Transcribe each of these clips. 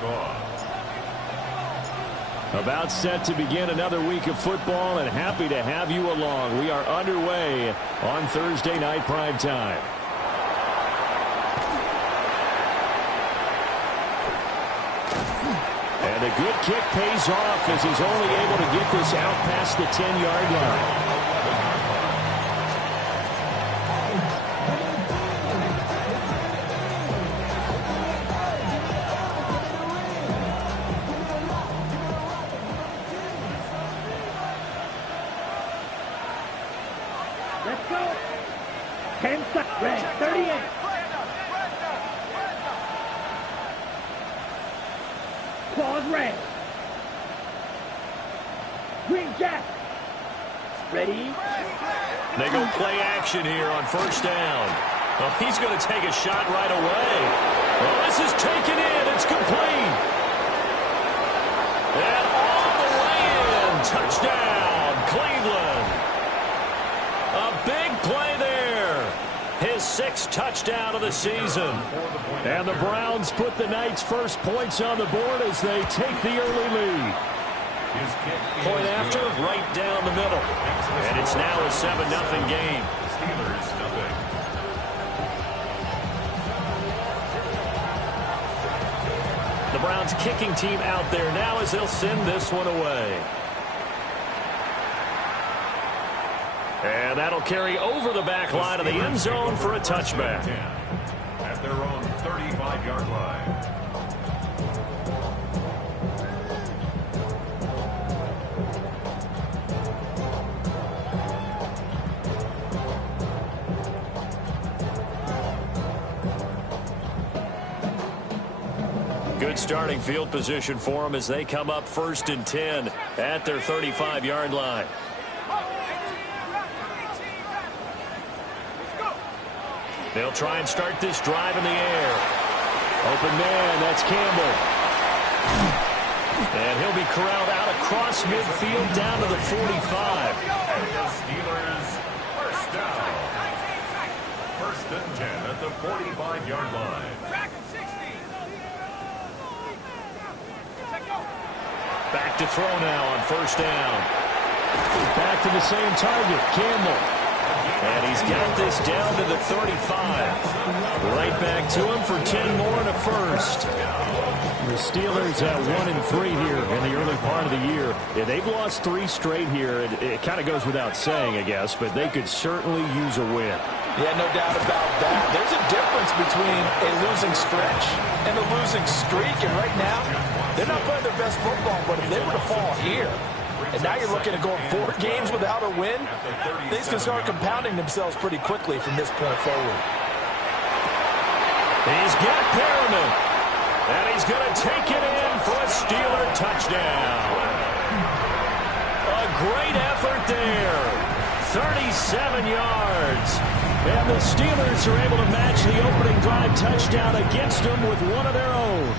kickoff. About set to begin another week of football, and happy to have you along. We are underway on Thursday night primetime. And a good kick pays off as he's only able to get this out past the 10-yard line. Let's go. 10 seconds. Red, 38. Claws red. Green jack. Ready. They go play action here on first down. Well, he's going to take a shot right away. Well, this is taken in. It's complete. And all the way in. Touchdown, Cleveland. A big play there. His 6th touchdown of the season. And the Browns put the Knights' first points on the board as they take the early lead. Point after, right down the middle. And it's now a 7-0 game. Steelers nothing. The Browns kicking team out there now as they'll send this one away. And that'll carry over the back line of the end zone for a touchback. At their own 35-yard line. Good starting field position for them as they come up 1st and 10 at their 35-yard line. They'll try and start this drive in the air. Open man, that's Campbell. And he'll be corralled out across midfield down to the 45. And the Steelers first down. 1st and 10 at the 45-yard line. Back to throw now on first down. Back to the same target, Campbell. And he's got this down to the 35. Right back to him for 10 more and a first. The Steelers at 1-3 here in the early part of the year. Yeah, they've lost 3 straight here. It kind of goes without saying, I guess, but they could certainly use a win. Yeah, no doubt about that. There's a difference between a losing stretch and a losing streak, and right now, they're not playing their best football, but if they were to fall here, and now you're looking at going 4 games without a win, things can start compounding themselves pretty quickly from this point forward. He's got Perriman, and he's going to take it in for a Steeler touchdown. A great effort there. 37 yards. And the Steelers are able to match the opening drive touchdown against them with one of their own.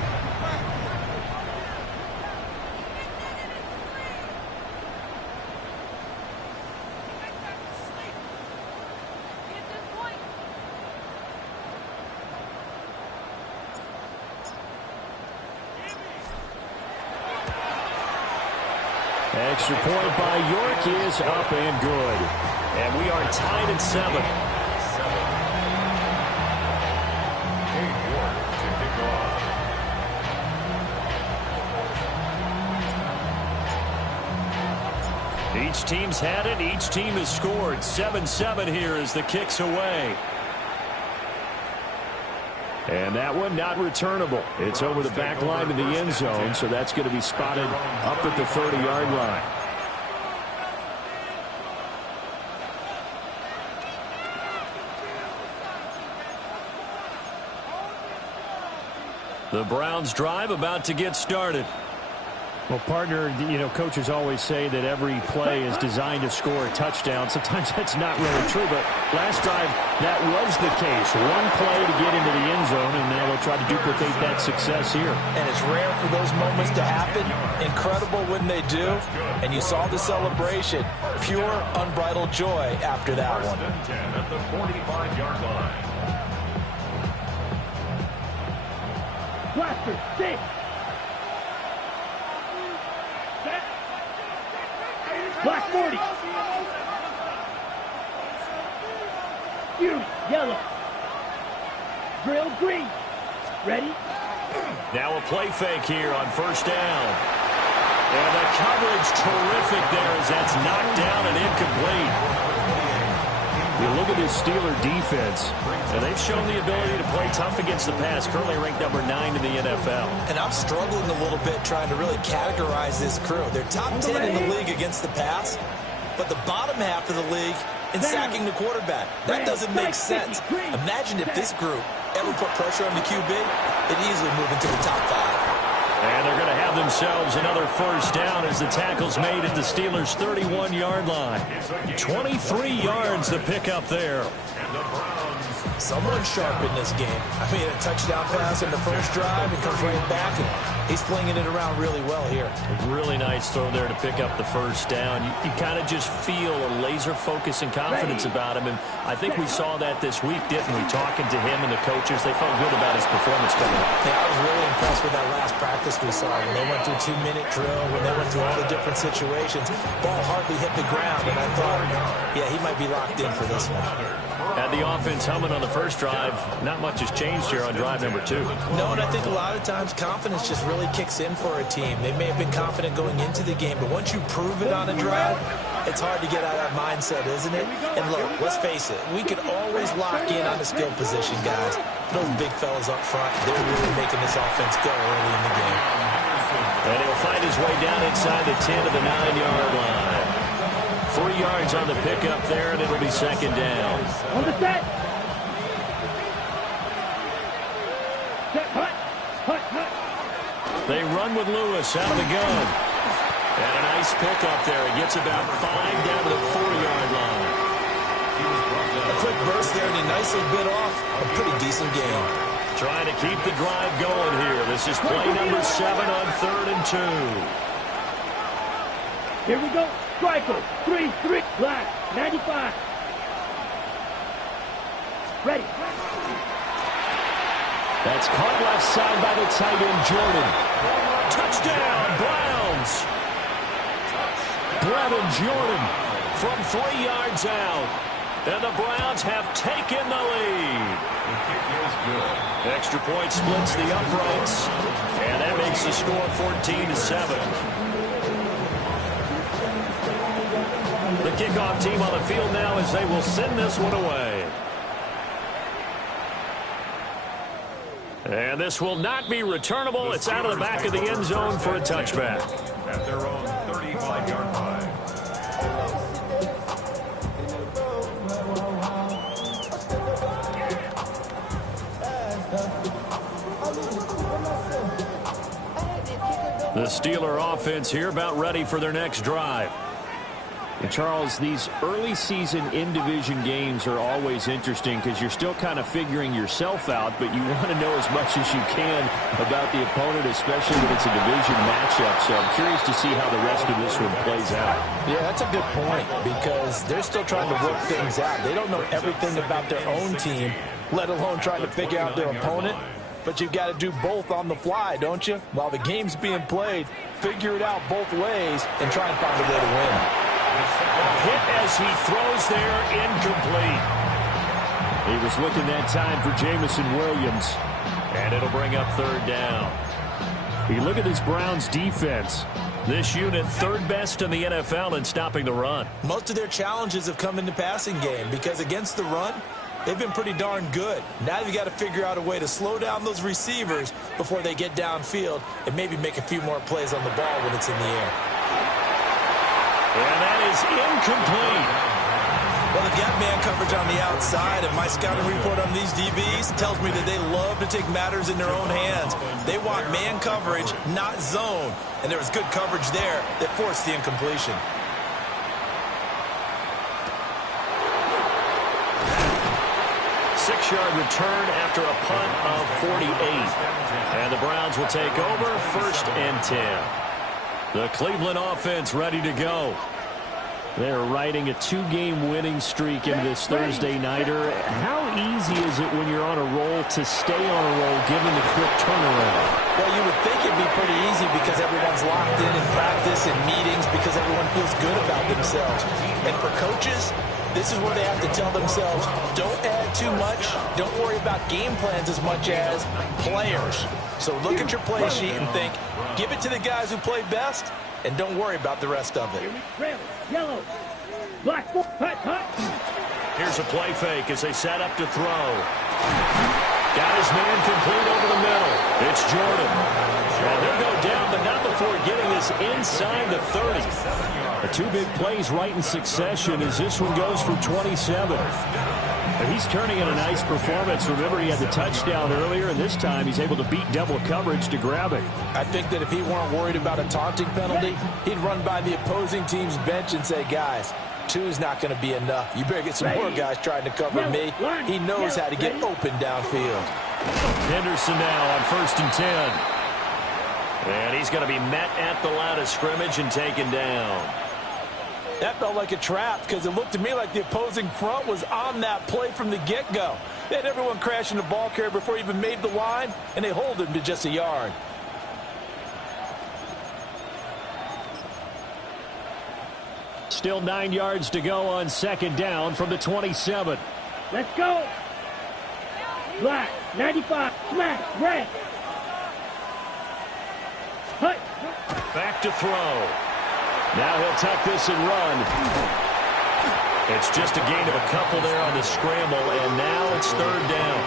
Extra point by York is up and good. And we are tied at 7. Each team's had it. Each team has scored. 7-7 here as the kick's away. And that one not returnable. It's over the back line of the end zone, so that's going to be spotted up at the 30-yard line. The Browns drive about to get started. Well, partner, you know, coaches always say that every play is designed to score a touchdown. Sometimes that's not really true, but last drive, that was the case. One play to get into the end zone, and now they'll try to duplicate that success here. And it's rare for those moments to happen. Incredible when they do. And you saw the celebration. Pure, unbridled joy after that one. 1st and 10 at the 45-yard line. Blaster, 6. yellow. Drill green. Ready? Now a play fake here on first down. And the coverage terrific there as that's knocked down and incomplete. You look at this Steeler defense, and they've shown the ability to play tough against the pass, currently ranked number 9 in the NFL. And I'm struggling a little bit trying to really categorize this crew. They're top 10 in the league against the pass, but the bottom half of the league in sacking the quarterback. That doesn't make sense. Imagine if this group ever put pressure on the QB, they'd easily move into the top 5. And they're going to have themselves another first down as the tackle's made at the Steelers' 31-yard line. 23 yards to pick up there. Someone's sharp in this game. I mean, a touchdown pass in the first drive and comes right back, and he's flinging it around really well here. A really nice throw there to pick up the first down. You kind of just feel a laser focus and confidence about him, and I think we saw that this week, didn't we? Talking to him and the coaches, they felt good about his performance coming up. Yeah, I was really impressed with that last practice we saw when they went through 2-minute drill, when they went through all the different situations. Ball hardly hit the ground, and I thought, yeah, he might be locked in for this one. Had the offense humming on the first drive. Not much has changed here on drive number 2. No, and I think a lot of times confidence just really kicks in for a team. They may have been confident going into the game, but once you prove it on a drive, it's hard to get out of that mindset, isn't it? And look, let's face it, we could always lock in on the skill position, guys. Those big fellas up front, they're really making this offense go early in the game. And he'll find his way down inside the 10 to the 9-yard line. 3 yards on the pickup there, and it'll be second down. On the set. Set, hut, hut, hut. They run with Lewis out of the gun. And a nice pickup there. He gets about 5 down to the 4-yard line. A quick burst there, and he nicely bit off a pretty decent game. Trying to keep the drive going here. This is play number 7 on 3rd and 2. Here we go. Striker. 3-3. Black. 95. Ready. That's caught left side by the tight end, Jordan. Touchdown, Browns. Brevin Jordan from 3 yards out. And the Browns have taken the lead. Extra point splits the uprights. And that makes the score 14-7. The kickoff team on the field now as they will send this one away. And this will not be returnable. It's out of the back of the end zone for a touchback. At their own 35-yard line. The Steeler offense here about ready for their next drive. And Charles, these early season in-division games are always interesting because you're still kind of figuring yourself out, but you want to know as much as you can about the opponent, especially when it's a division matchup. So I'm curious to see how the rest of this one plays out. Yeah, that's a good point because they're still trying to work things out. They don't know everything about their own team, let alone trying to figure out their opponent. But you've got to do both on the fly, don't you? While the game's being played, figure it out both ways and try and find a way to win. Hit as he throws there, incomplete. He was looking that time for Jamison Williams. And it'll bring up 3rd down. You look at this Browns defense. This unit 3rd best in the NFL in stopping the run. Most of their challenges have come in the passing game because against the run, they've been pretty darn good. Now you've got to figure out a way to slow down those receivers before they get downfield and maybe make a few more plays on the ball when it's in the air. And that is incomplete. Well, they've got man coverage on the outside, and my scouting report on these DBs tells me that they love to take matters in their own hands. They want man coverage, not zone. And there was good coverage there that forced the incompletion. Six-yard return after a punt of 48. And the Browns will take over 1st and 10. The Cleveland offense ready to go. They're riding a 2-game winning streak into this Thursday nighter. How easy is it when you're on a roll to stay on a roll given the quick turnaround? Well, you would think it'd be pretty easy because everyone's locked in practice and meetings because everyone feels good about themselves. And for coaches, this is where they have to tell themselves, don't add too much. Don't worry about game plans as much as players. So look at your play sheet and think, give it to the guys who play best, and don't worry about the rest of it. Red, yellow, black, hut, hut. Here's a play fake as they set up to throw. Got his man complete over the middle. It's Jordan. And they'll go down, but not before getting this inside the 30. The two big plays right in succession as this one goes for 27. And he's turning in a nice performance. Remember, he had the touchdown earlier, and this time he's able to beat double coverage to grab it. I think that if he weren't worried about a taunting penalty, he'd run by the opposing team's bench and say, guys, 2 is not going to be enough. You better get some more guys trying to cover me. He knows how to get open downfield. Henderson now on 1st and 10. And he's going to be met at the line of scrimmage and taken down. That felt like a trap because it looked to me like the opposing front was on that play from the get-go. They had everyone crashing the ball carrier before he even made the line, and they hold him to just a yard. Still 9 yards to go on 2nd down from the 27. Let's go. Black, 95, smash, red. Hut. Back to throw. Now he'll tuck this and run. It's just a gain of a couple there on the scramble, and now it's 3rd down.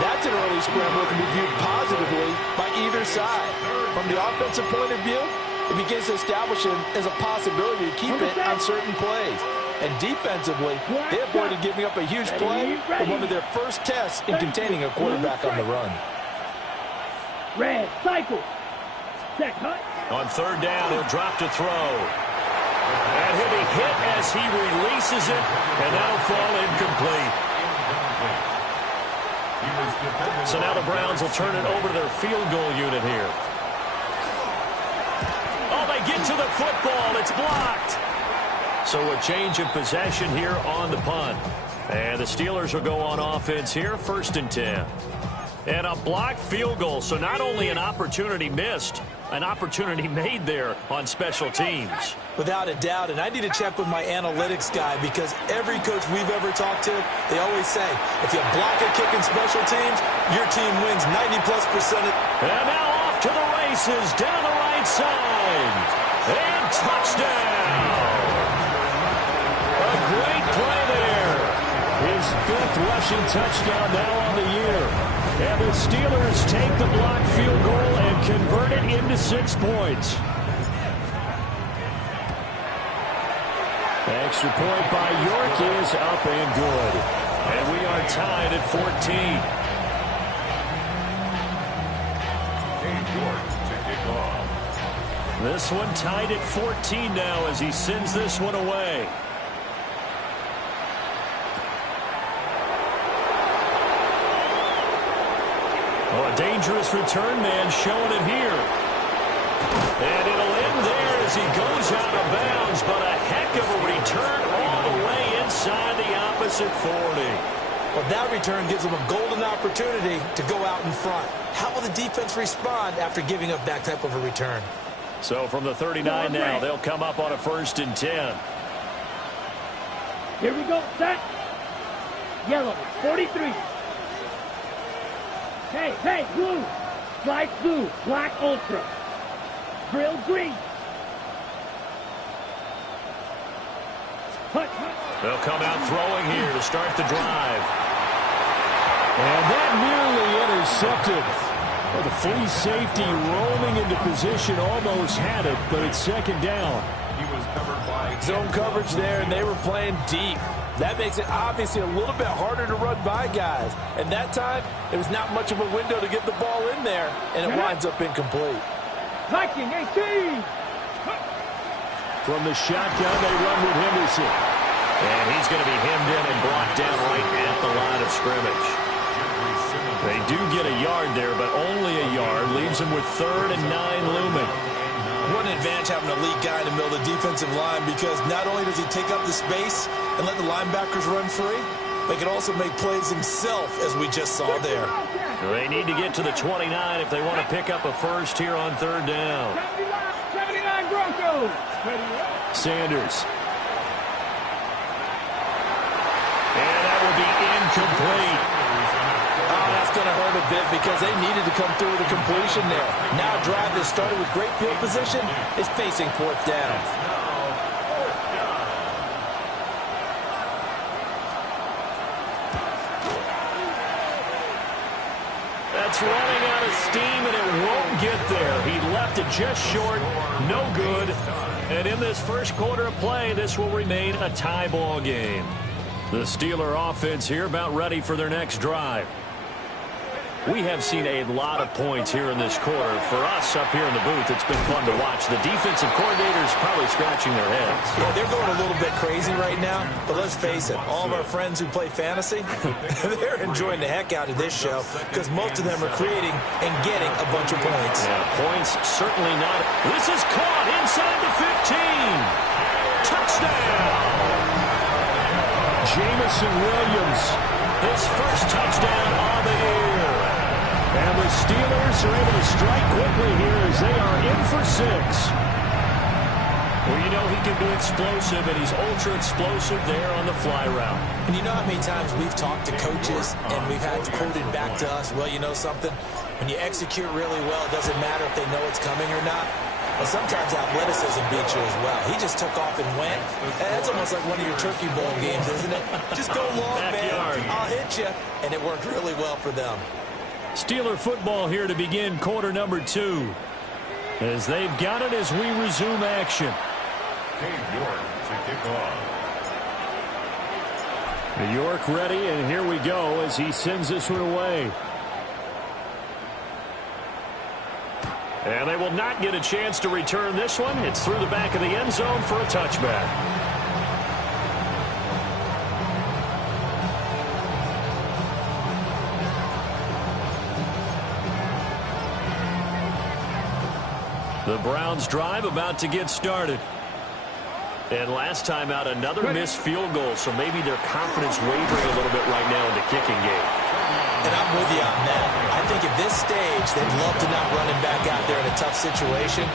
That's an early scramble that can be viewed positively by either side. From the offensive point of view, it begins to establish him as a possibility to keep it on certain plays. And defensively, they avoided giving up a huge play for one of their first tests in containing a quarterback on the run. Red, cycle. Check, hut. On 3rd down, he'll drop to throw. And he'll be hit as he releases it, and that'll fall incomplete. So now the Browns will turn it over to their field goal unit here. Oh, they get to the football. It's blocked. So a change of possession here on the punt. And the Steelers will go on offense here, 1st and 10. And a blocked field goal, so not only an opportunity missed, an opportunity made there on special teams. Without a doubt, and I need to check with my analytics guy because every coach we've ever talked to, they always say, if you block a kick in special teams, your team wins 90+%. And now off to the races, down the right side. And touchdown! A great play there. His 5th rushing touchdown now on the year. And the Steelers take the blocked field goal and convert it into 6 points. Extra point by York is up and good. And we are tied at 14. This one tied at 14 now as he sends this one away. Oh, a dangerous return man showing it here. And it'll end there as he goes out of bounds, but a heck of a return all the way inside the opposite 40. Well, that return gives them a golden opportunity to go out in front. How will the defense respond after giving up that type of a return? So from the 39 now, they'll come up on a 1st and 10. Here we go, set. Yellow, 43. Hey, blue. Slice blue, black ultra. Grill green. Hut. They'll come out throwing here to start the drive. And that nearly intercepted. Well, the free safety roaming into position almost had it, but it's 2nd down. He was covered by Zone coverage there, and they were playing deep. That makes it obviously a little bit harder to run by guys. And that time, there was not much of a window to get the ball in there, and it winds up incomplete. Viking 18. From the shotgun, they run with Henderson. And he's going to be hemmed in and brought down right at the line of scrimmage. They do get a yard there, but only a yard. Leaves them with 3rd and 9 looming. What an advantage having an elite guy in the middle of the defensive line because not only does he take up the space and let the linebackers run free, but he can also make plays himself, as we just saw there. They need to get to the 29 if they want to pick up a first here on 3rd down. 79 Broncos. Sanders. incomplete. Oh, that's going to hurt a bit because they needed to come through with a completion there. Now a drive that started with great field position is facing fourth down. That's running out of steam, and it won't get there. He left it just short, no good. And in this first quarter of play, this will remain a tie ball game. The Steeler offense here about ready for their next drive. We have seen a lot of points here in this quarter. For us up here in the booth, it's been fun to watch. The defensive coordinators probably scratching their heads. Yeah, they're going a little bit crazy right now, but let's face it, all of our friends who play fantasy, they're enjoying the heck out of this show because most of them are creating and getting a bunch of points. Yeah, points certainly not. This is caught inside the 15. Touchdown! Jamison Williams, his first touchdown on the year. And the Steelers are able to strike quickly here as they are in for 6. Well, you know he can be explosive, and he's ultra-explosive there on the fly route. And you know how many times we've talked to coaches and we've had quoted back to us, well, you know something? When you execute really well, it doesn't matter if they know it's coming or not. Well, sometimes athleticism beats you as well. He just took off and went. That's almost like one of your Turkey Bowl games, isn't it? Just go long, Backyard. man. I'll hit you. And it worked really well for them. Steeler football here to begin quarter number 2. As they've got it as we resume action. Dave York to kick off. York ready, and here we go as he sends this one away. And they will not get a chance to return this one. It's through the back of the end zone for a touchback. The Browns drive about to get started. And last time out, another missed field goal, so maybe their confidence wavering a little bit right now in the kicking game. And I'm with you on that. I think at this stage, they'd love to not run him back out there in a tough situation.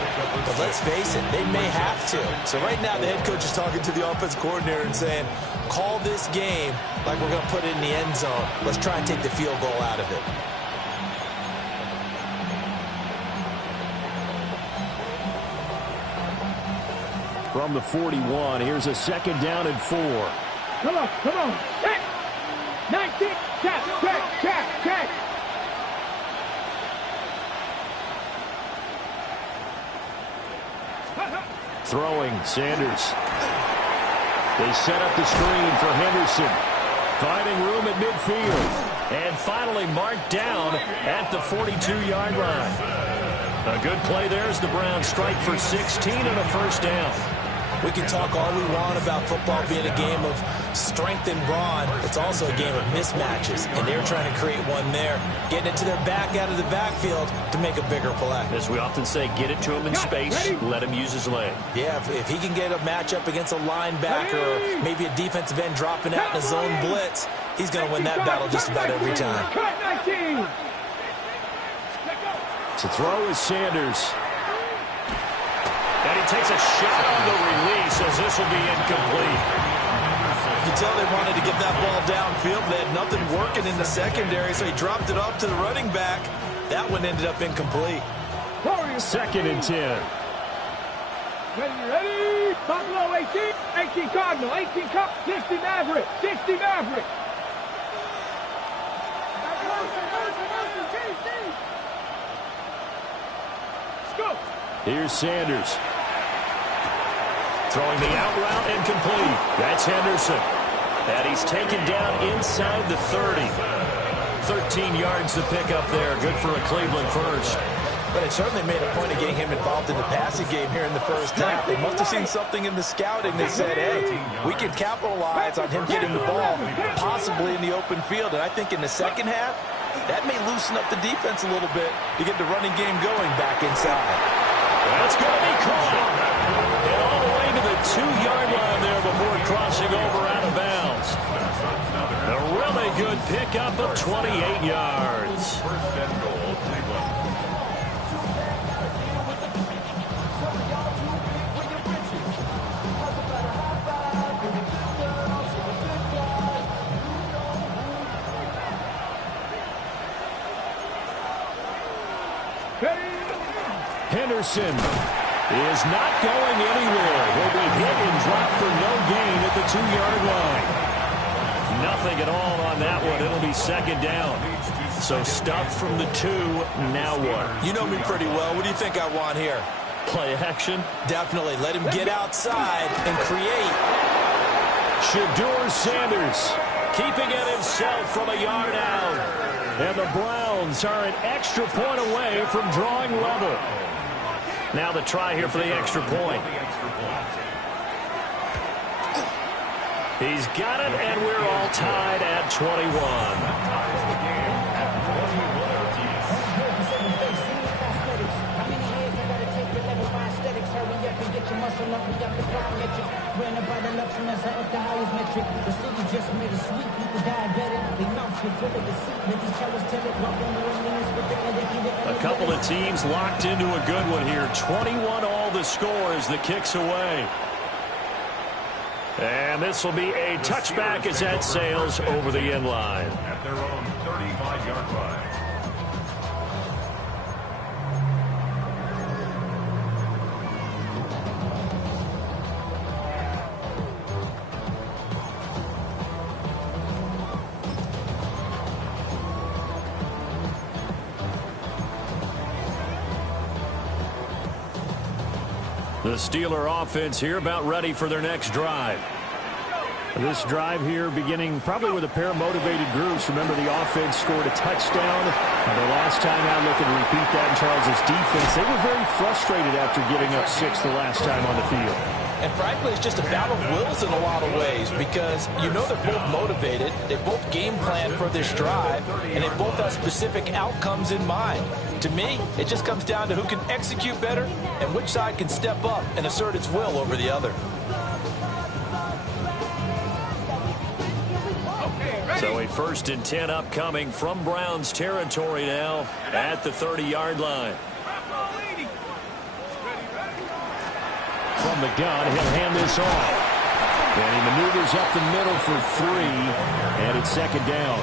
But let's face it, they may have to. So right now, the head coach is talking to the offensive coordinator and saying, call this game like we're going to put it in the end zone. Let's try and take the field goal out of it. From the 41, here's a second down and 4. Come on. Check. 19. Check. Throwing, Sanders. They set up the screen for Henderson. Finding room at midfield. And finally marked down at the 42-yard line. A good play there as the Browns strike for 16 and a first down. We can talk all we want about football being a game of strength and brawn. It's also a game of mismatches, and they're trying to create one there, getting it to their back out of the backfield to make a bigger play. As we often say, get it to him in space, let him use his leg. Yeah, if he can get a matchup against a linebacker or maybe a defensive end dropping out in a zone blitz, he's going to win that battle just about every time. To throw is Sanders. And he takes a shot on the release as this will be incomplete. You can tell they wanted to get that ball downfield. They had nothing working in the secondary, so he dropped it off to the running back. That one ended up incomplete. Second and 10. Ready? Buffalo 18 Cardinal, 18 Cup, 60 Maverick. Let's go. Here's Sanders. Throwing the out route and complete. That's Henderson. And he's taken down inside the 30. 13 yards to pick up there. Good for a Cleveland first. But it certainly made a point of getting him involved in the passing game here in the first half. They must have seen something in the scouting that said, hey, we can capitalize on him getting the ball, possibly in the open field. And I think in the second half, that may loosen up the defense a little bit to get the running game going back inside. That's going to be caught. And all the way to the 2-yard line there before crossing over out of bounds. A really good pickup of 28 yards. First and goal, Cleveland. Henderson is not going anywhere. He'll be hit and dropped for no gain at the 2-yard line. Nothing at all on that one. It'll be second down. So stuffed from the 2. Now what? You know me pretty well. What do you think I want here? Play action? Definitely. Let him get outside and create. Shedeur Sanders keeping it himself from a yard out. And the Browns are an extra point away from drawing level. Now the try here for the extra point. He's got it, and we're all tied at 21. A couple of teams locked into a good one here. 21 all the score as the kick's away. And this will be a touchback as that sails over the end line. At their own 35-yard line. The Steeler offense here about ready for their next drive. This drive here beginning probably with a pair of motivated groups. Remember, the offense scored a touchdown. The last time out, looking to repeat that in Charles' defense. They were very frustrated after giving up 6 the last time on the field. And frankly, it's just a battle of wills in a lot of ways because you know they're both motivated. They both game plan for this drive, and they both have specific outcomes in mind. To me, it just comes down to who can execute better and which side can step up and assert its will over the other. So a 1st and 10 upcoming from Browns territory now at the 30-yard line. From the gun, he'll hand this off. And he maneuvers up the middle for 3, and it's second down.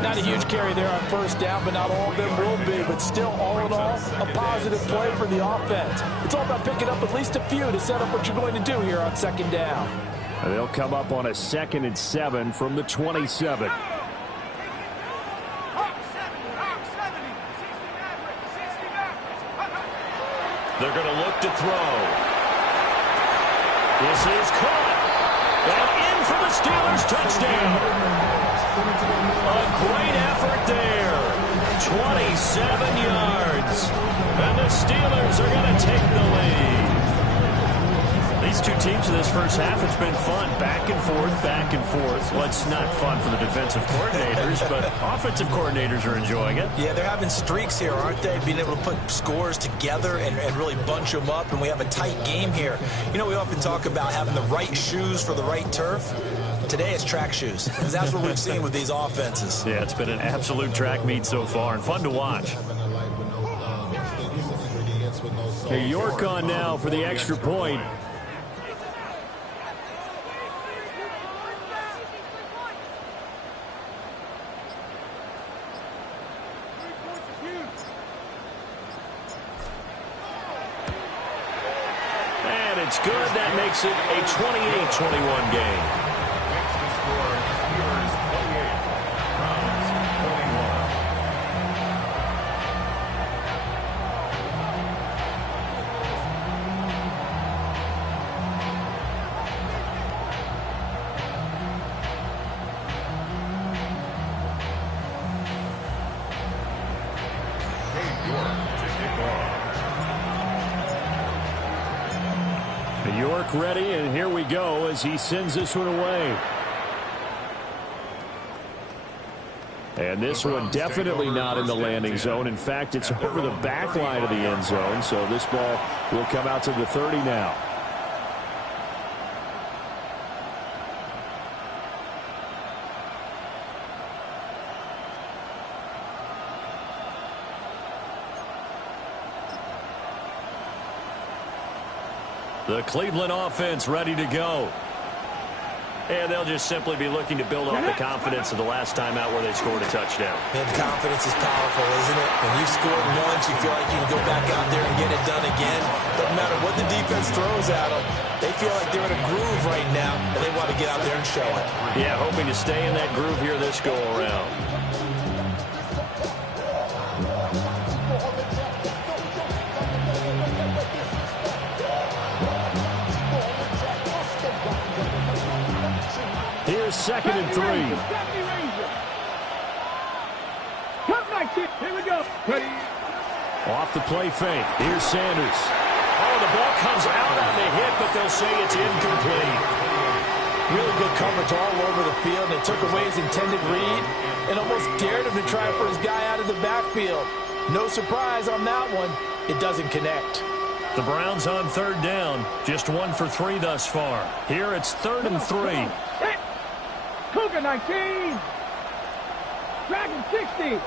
Not a huge carry there on first down, but not all of them will be. But still, all in all, a positive play for the offense. It's all about picking up at least a few to set up what you're going to do here on second down. And they'll come up on a 2nd and 7 from the 27. They're going to look to throw. This is caught. And in for the Steelers touchdown. A great effort there. 27 yards. And the Steelers are going to take the lead. These two teams in this first half, it's been fun. Back and forth, back and forth. Well, it's not fun for the defensive coordinators, but offensive coordinators are enjoying it. Yeah, they're having streaks here, aren't they? Being able to put scores together and really bunch them up, and we have a tight game here. You know, we often talk about having the right shoes for the right turf. Today it's track shoes, because that's what we've seen with these offenses. Yeah, it's been an absolute track meet so far, and fun to watch. Okay, York on now for the extra point. It's good. That makes it a 28-21 game. York ready, and here we go as he sends this one away. And this one definitely not in the landing zone. In fact, it's over the back line of the end zone, so this ball will come out to the 30 now. The Cleveland offense ready to go. And they'll just simply be looking to build off the confidence of the last time out where they scored a touchdown. And confidence is powerful, isn't it? When you've scored once, you feel like you can go back out there it done again. No matter what the defense throws at them, they feel like they're in a groove right now, and they want to get out there and show it. Yeah, hoping to stay in that groove here this go-around. Here's 2nd and 3. Here we go. Ready. Off the play fake. Here's Sanders. Oh, the ball comes out on the hit, but they'll say it's incomplete. Really good coverage all over the field. They took away his intended read and almost dared him to try for his guy out of the backfield. No surprise on that one. It doesn't connect. The Browns on 3rd down. Just 1 for 3 thus far. Here it's 3rd and 3. Hit. Cougar 19. Dragon 60.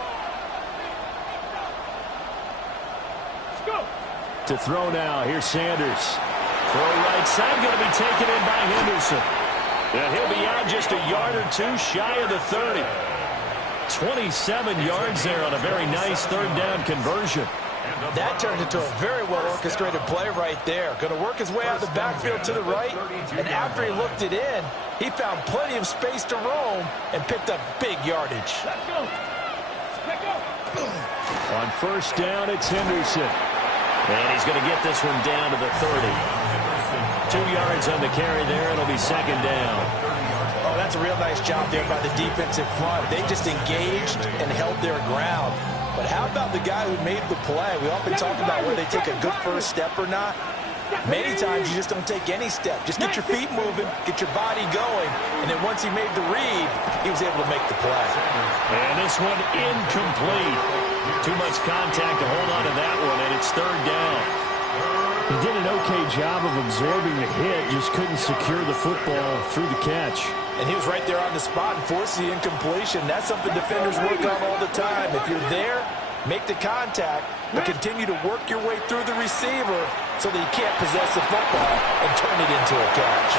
Let's go. To throw now. Here's Sanders. Throw right side, going to be taken in by Henderson. And he'll be out just a yard or two shy of the 30. 27 yards there on a very nice 3rd down conversion. That turned into a very well-orchestrated play right there. Going to work his way out of the backfield to the right, and after he looked it in, he found plenty of space to roam and picked up big yardage. Let's go. Let's go. On 1st down, it's Henderson. And he's going to get this one down to the 30. 2 yards on the carry there. It'll be 2nd down. Oh, that's a real nice job there by the defensive front. They just engaged and held their ground. But how about the guy who made the play? We often talk about whether they take a good first step or not. Many times you just don't take any step. Just get your feet moving, get your body going, and then once he made the read, he was able to make the play. And this one incomplete. Too much contact to hold on to that one, and it's 3rd down. He did an okay job of absorbing the hit, just couldn't secure the football through the catch. And he was right there on the spot and forced the incompletion. That's something defenders work on all the time. If you're there, make the contact, but continue to work your way through the receiver so that you can't possess the football and turn it into a catch.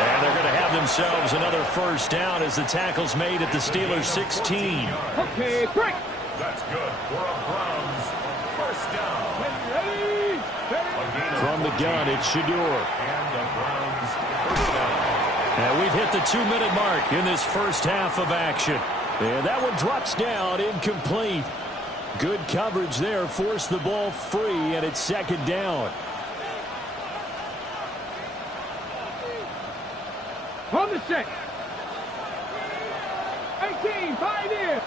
And they're going to have themselves another 1st down as the tackle's made at the Steelers' 16. Okay, break. That's good for a Browns 1st down. Ready. From the gun, it's Shador. And the Browns 1st down. And we've hit the 2-minute mark in this first half of action. And that one drops down, incomplete. Good coverage there, forced the ball free, and it's 2nd down. On the set. 18, 5 here.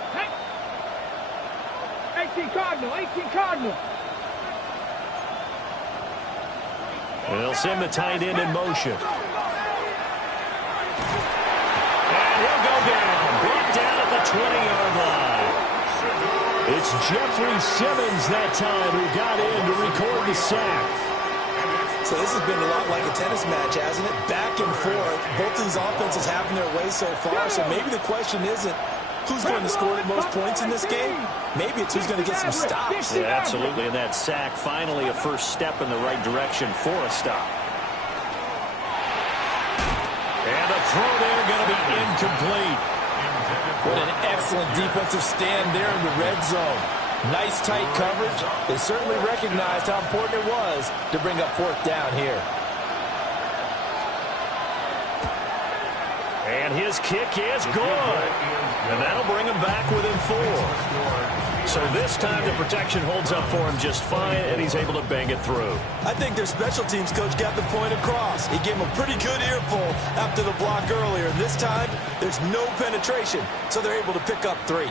18 Cardinal, 18 Cardinal. And they'll send the tight end in motion. He'll go down. Brought down at the 20-yard line. It's Jeffrey Simmons that time who got in to record the sack. So this has been a lot like a tennis match, hasn't it? Back and forth. Both these offenses having their way so far. So maybe the question isn't who's going to score the most points in this game. Maybe it's who's going to get some stops. Yeah, absolutely. And that sack, finally a first step in the right direction for a stop. And the throw there going to be incomplete. What an excellent defensive stand there in the red zone. Nice tight coverage. They certainly recognized how important it was to bring up 4th down here. And his kick is good. And that'll bring him back within 4. So this time the protection holds up for him just fine, and he's able to bang it through. I think their special teams coach got the point across. He gave him a pretty good earful after the block earlier. And this time, there's no penetration, so they're able to pick up 3.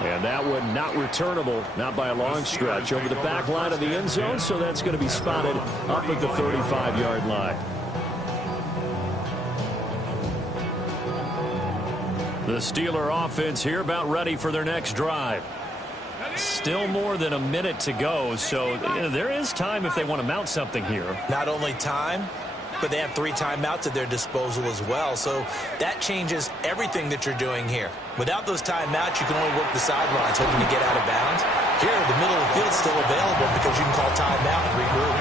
And that one not returnable, not by a long stretch, over the back line of the end zone, so that's going to be spotted up at the 35-yard line. The Steeler offense here about ready for their next drive. Still more than a minute to go, so there is time if they want to mount something here. Not only time, but they have 3 timeouts at their disposal as well, so that changes everything that you're doing here. Without those timeouts, you can only work the sidelines hoping to get out of bounds. Here, the middle of the field's still available because you can call timeout and regroup.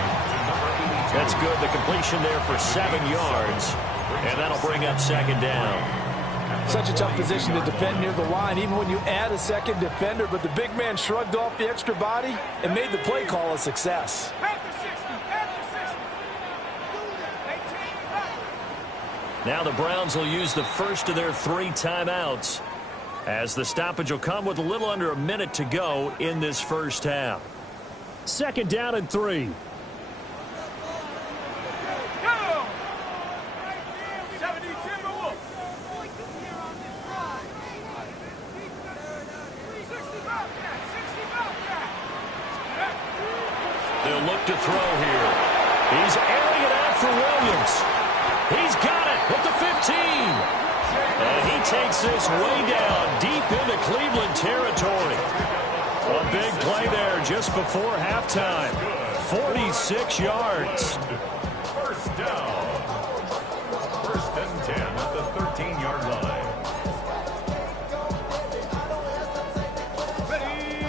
That's good. The completion there for 7 yards, and that'll bring up 2nd down. Such a tough position to defend near the line, even when you add a second defender. But the big man shrugged off the extra body and made the play call a success. Now the Browns will use the first of their 3 timeouts, as the stoppage will come with a little under a minute to go in this first half. 2nd down and 3. They'll look to throw here. He's airing it out for Williams. He's got it at the 15. And he takes this way down deep into Cleveland territory. A big play there just before halftime. 46 yards. First down. 1st and 10 at the 13-yard line.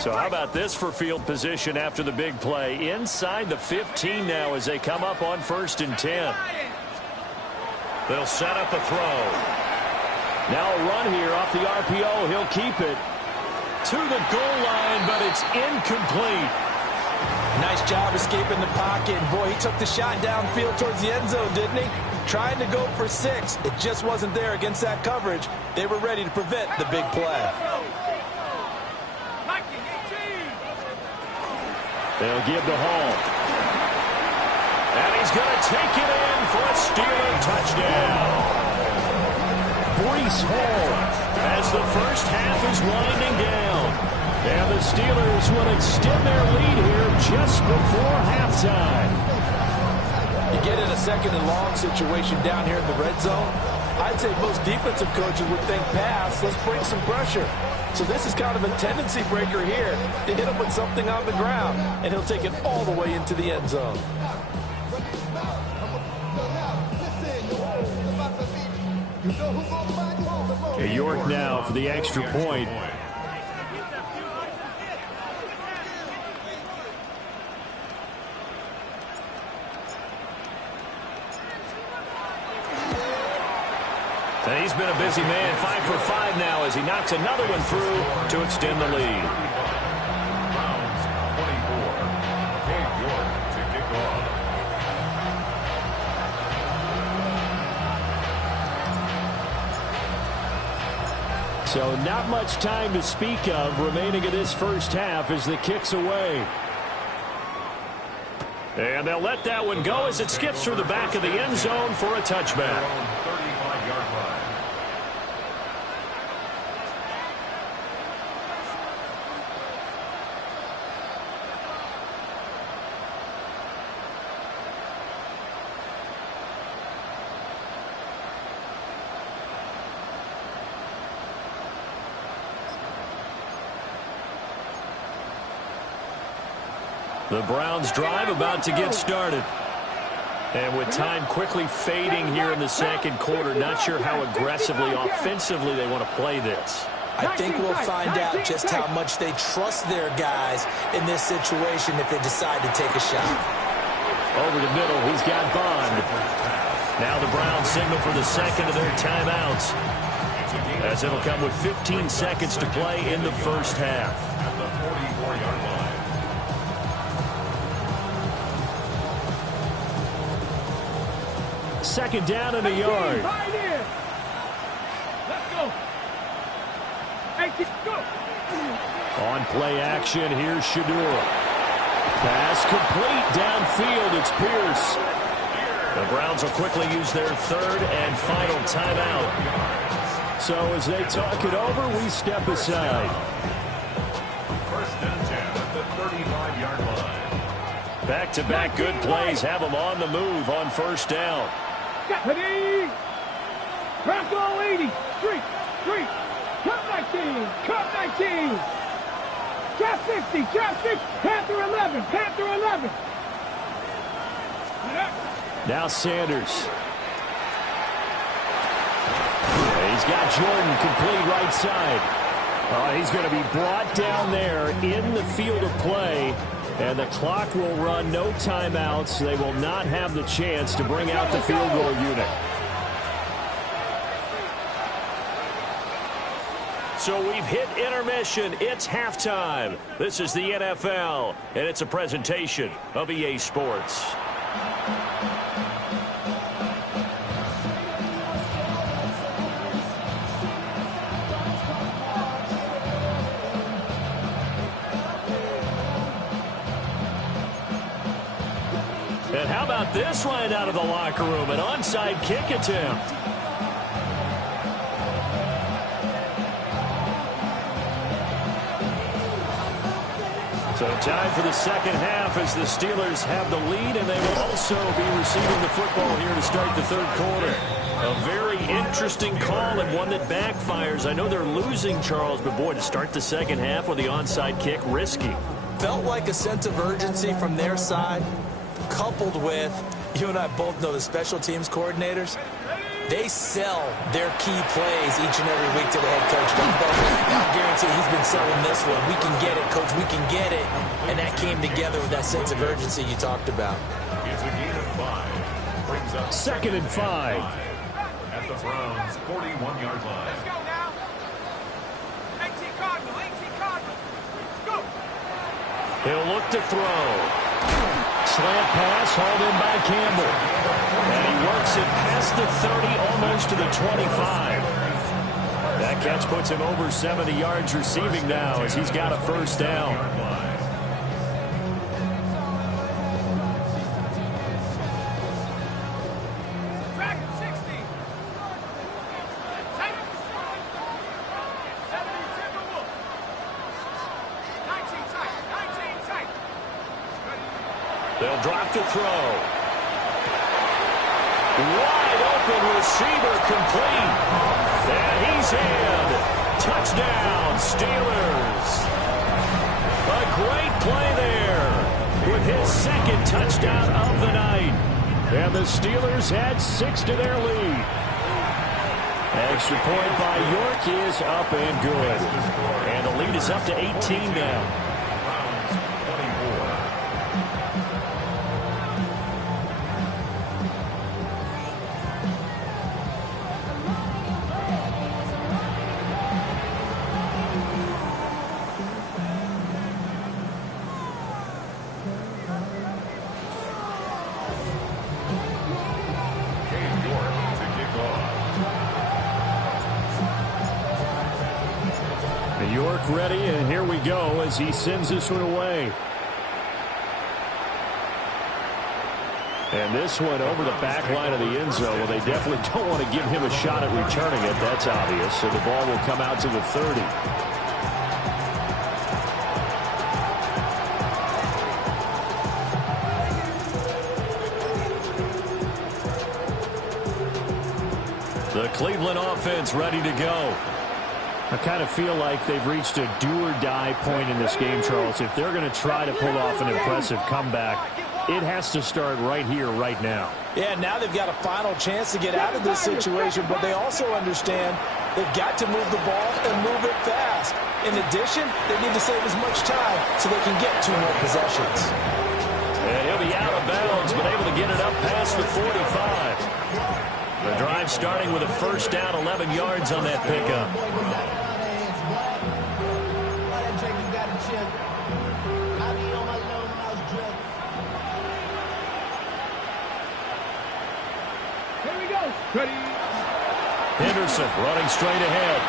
So how about this for field position after the big play? Inside the 15 now as they come up on 1st and 10. They'll set up a throw. Now a run here off the RPO. He'll keep it To the goal line, but it's incomplete. Nice job escaping the pocket. And boy, he took the shot downfield towards the end zone, didn't he? Trying to go for 6. It just wasn't there against that coverage. They were ready to prevent the big play. They'll give the Hall. And he's going to take it in for a Steeler touchdown. Breece Hall, As the first half is winding down. and the Steelers will extend their lead here just before halftime. You get in a 2nd and long situation down here in the red zone. I'd say most defensive coaches would think pass. Let's bring some pressure. So this is kind of a tendency breaker here to hit him with something on the ground, and he'll take it all the way into the end zone. York now for the extra point. And he's been a busy man, 5 for 5 now as he knocks another one through to extend the lead. Browns 24. Cade York to kick off. So not much time to speak of remaining in this first half as the kick's away. And they'll let that one go as it skips through the back of the end zone for a touchback. 35-yard line. The Browns drive about to get started. And with time quickly fading here in the 2nd quarter, not sure how aggressively, offensively they want to play this. I think we'll find out just how much they trust their guys in this situation if they decide to take a shot. Over the middle, he's got Bond. Now the Browns signal for the 2nd of their timeouts, as it'll come with 15 seconds to play in the first half. At the 44-yard line. 2nd down and a yard. Right in. Let's go. Hey, go. On play action, here's Shadur. Pass complete downfield. It's Pierce. The Browns will quickly use their 3rd and final timeout. So as they talk it over, we step aside. 1st and 10 at the 35-yard line. Back-to-back good plays have them on the move on 1st down. Ready. Bronco 80. Street. Cut 19. Cut 19. Trap 50. Trap 50. Panther 11. Panther 11. Now Sanders. He's got Jordan complete right side. He's going to be brought down there in the field of play. And the clock will run, no timeouts. They will not have the chance to bring out the field goal unit. So we've hit intermission. It's halftime. This is the NFL, and it's a presentation of EA Sports. And how about this line out of the locker room? An onside kick attempt. So time for the second half as the Steelers have the lead, and they will also be receiving the football here to start the third quarter. A very interesting call and one that backfires. I know they're losing, Charles, but boy, to start the second half with the onside kick, risky. Felt like a sense of urgency from their side, coupled with, you and I both know the special teams coordinators, they sell their key plays each and every week to the head coach. I guarantee he's been selling this one. We can get it, coach. We can get it. And that came together with that sense of urgency you talked about. It's a gain of 5. Brings up 2nd and 5. At the Browns' 41-yard line. Let's go now. 18 Cardinal, 18 Cardinal. Go. He'll look to throw. Slant pass hauled in by Campbell. And he works it past the 30, almost to the 25. That catch puts him over 70 yards receiving now as he's got a first down. Track 60. Take. 70 Timberwolf. 19 tight, 19 tight. They'll drop the throw. Wide open receiver complete. And he's in. Touchdown, Steelers. A great play there with his second touchdown of the night. And the Steelers add 6 to their lead. Extra point by York is up and good. And the lead is up to 18 now. York ready, and here we go as he sends this one away. And this one over the back line of the end zone. Well, they definitely don't want to give him a shot at returning it. That's obvious. So the ball will come out to the 30. The Cleveland offense ready to go. I kind of feel like they've reached a do-or-die point in this game, Charles. If they're going to try to pull off an impressive comeback, it has to start right here, right now. Yeah, now they've got a final chance to get out of this situation, but they also understand they've got to move the ball and move it fast. In addition, they need to save as much time so they can get 2 more possessions. And he'll be out of bounds, but able to get it up past the 45. The drive starting with a first down, 11 yards on that pickup. Here we go. Ready. Henderson running straight ahead.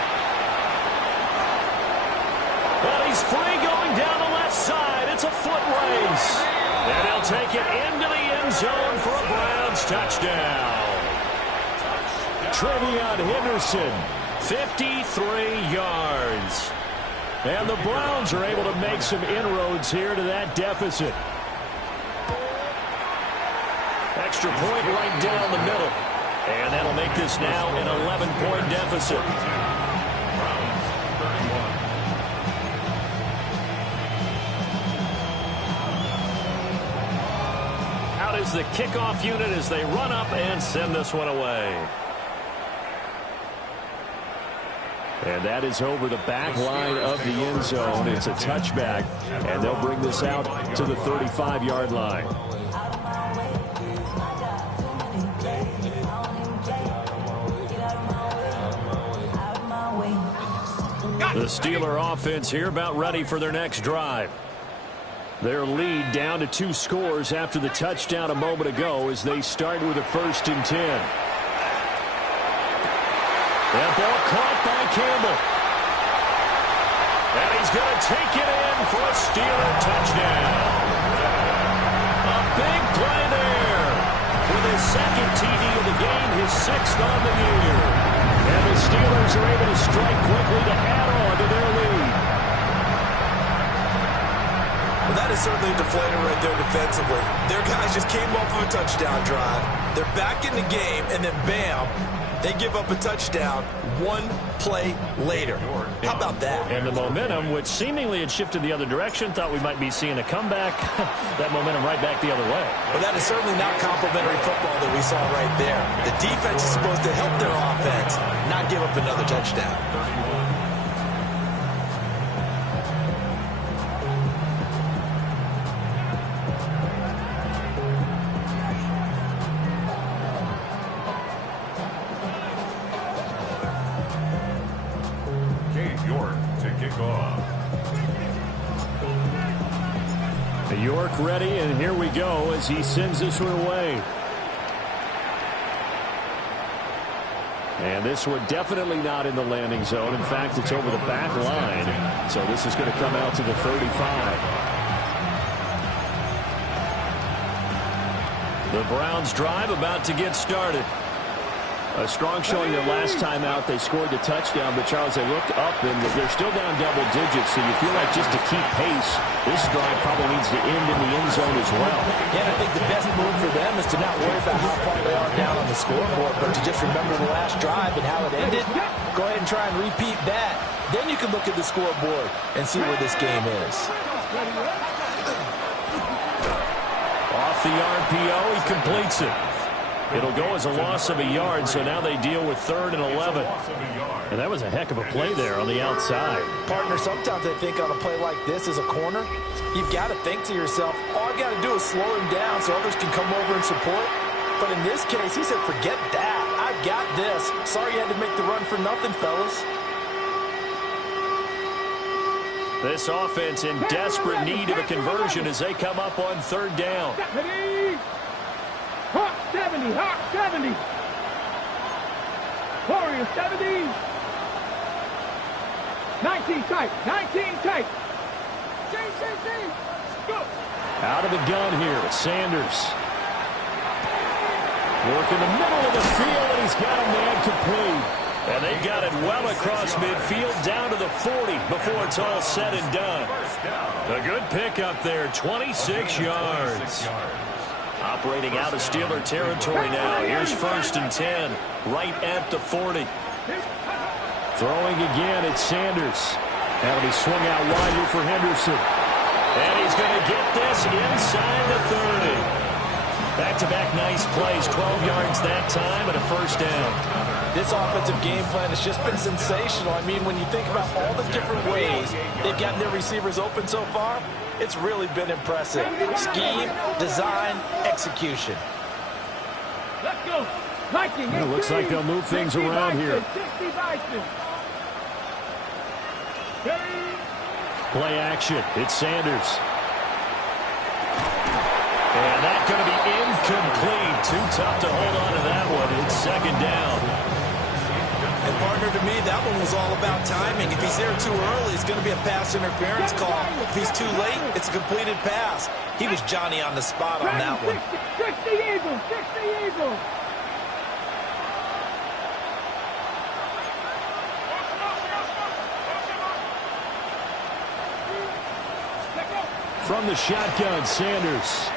Well, he's free going down the left side. It's a foot race. And he'll take it into the end zone for a Browns touchdown. Trevion Henderson, 53 yards. And the Browns are able to make some inroads here to that deficit. Extra point right down the middle. And that'll make this now an 11-point deficit. Out is the kickoff unit as they run up and send this one away. And that is over the back line of the end zone. It's a touchback, and they'll bring this out to the 35-yard line. Got The Steeler offense here about ready for their next drive. Their lead down to 2 scores after the touchdown a moment ago as they start with a 1st and 10. That ball caught by Campbell. And he's going to take it in for a Steeler touchdown. A big play there with his 2nd TD of the game, his 6th on the year. And the Steelers are able to strike quickly to add on to their lead. Well, that is certainly a deflator right there defensively. Their guys just came off of a touchdown drive. They're back in the game, and then bam, they give up a touchdown 1 play later. How about that? And the momentum, which seemingly had shifted the other direction, thought we might be seeing a comeback. That momentum right back the other way. Well, that is certainly not complimentary football that we saw right there. The defense is supposed to help their offense, not give up another touchdown. York ready, and here we go as he sends this one away. And this one definitely not in the landing zone. In fact, it's over the back line. So this is going to come out to the 35. The Browns drive about to get started. A strong showing their last time out. They scored the touchdown, but Charles, they looked up, and they're still down double digits, so you feel like just to keep pace, this drive probably needs to end in the end zone as well. Yeah, and I think the best move for them is to not worry about how far they are down on the scoreboard, but to just remember the last drive and how it ended. Go ahead and try and repeat that. Then you can look at the scoreboard and see where this game is. Off the RPO, he completes it. It'll go as a loss of a yard, so now they deal with 3rd and 11. And that was a heck of a play there on the outside. Partner, sometimes I think on a play like this as a corner, you've got to think to yourself, all I got to do is slow him down so others can come over and support. But in this case, he said, forget that. I've got this. Sorry you had to make the run for nothing, fellas. This offense in desperate need of a conversion as they come up on 3rd down. Hawk 70, Hawk 70. Warrior 70. 19 tight, 19 tight. Go. Out of the gun here, Sanders. Working the middle of the field, and he's got a man complete. And they've got it well across midfield down to the 40 before it's all said and done. A good pickup there, 26 yards. Operating out of Steeler territory now. Here's 1st and 10, right at the 40. Throwing again, it's Sanders. That'll be swung out wide here for Henderson. And he's going to get this inside the 30. Back-to-back nice plays, 12 yards that time and a 1st down. This offensive game plan has just been sensational. I mean, when you think about all the different ways they've gotten their receivers open so far, it's really been impressive. Scheme, design, execution. Let's go. It looks like they'll move things around here. Play action. It's Sanders. And that's going to be incomplete. Too tough to hold on to that one. It's 2nd down. And partner, to me, that one was all about timing. If he's there too early, it's going to be a pass interference call. If he's too late, it's a completed pass. He was Johnny on the spot on that one. 60 Eagles, 60 Eagles. From the shotgun, Sanders.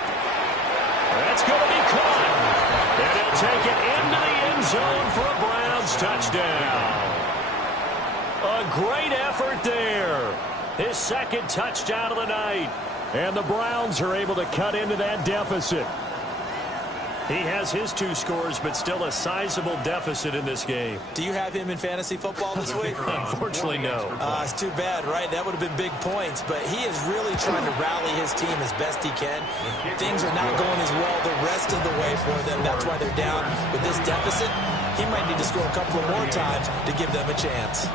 That's going to be caught. And he'll take it into the end zone for a Browns touchdown. A great effort there. His 2nd touchdown of the night. And the Browns are able to cut into that deficit. He has his 2 scores, but still a sizable deficit in this game. Do you have him in fantasy football this week? Unfortunately, no. It's too bad, right? That would have been big points, but he is really trying to rally his team as best he can. Things are not going as well the rest of the way for them. That's why they're down with this deficit. He might need to score a couple of more times to give them a chance.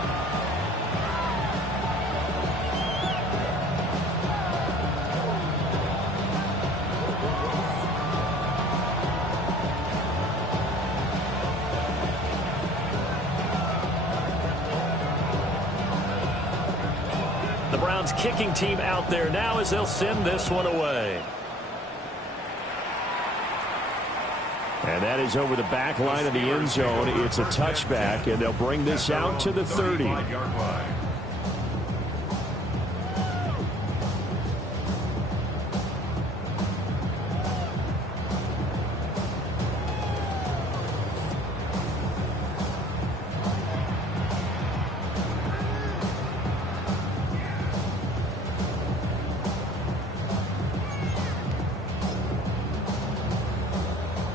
Browns kicking team out there now as they'll send this one away. And that is over the back line of the end zone. It's a touchback, and they'll bring this out to the 30.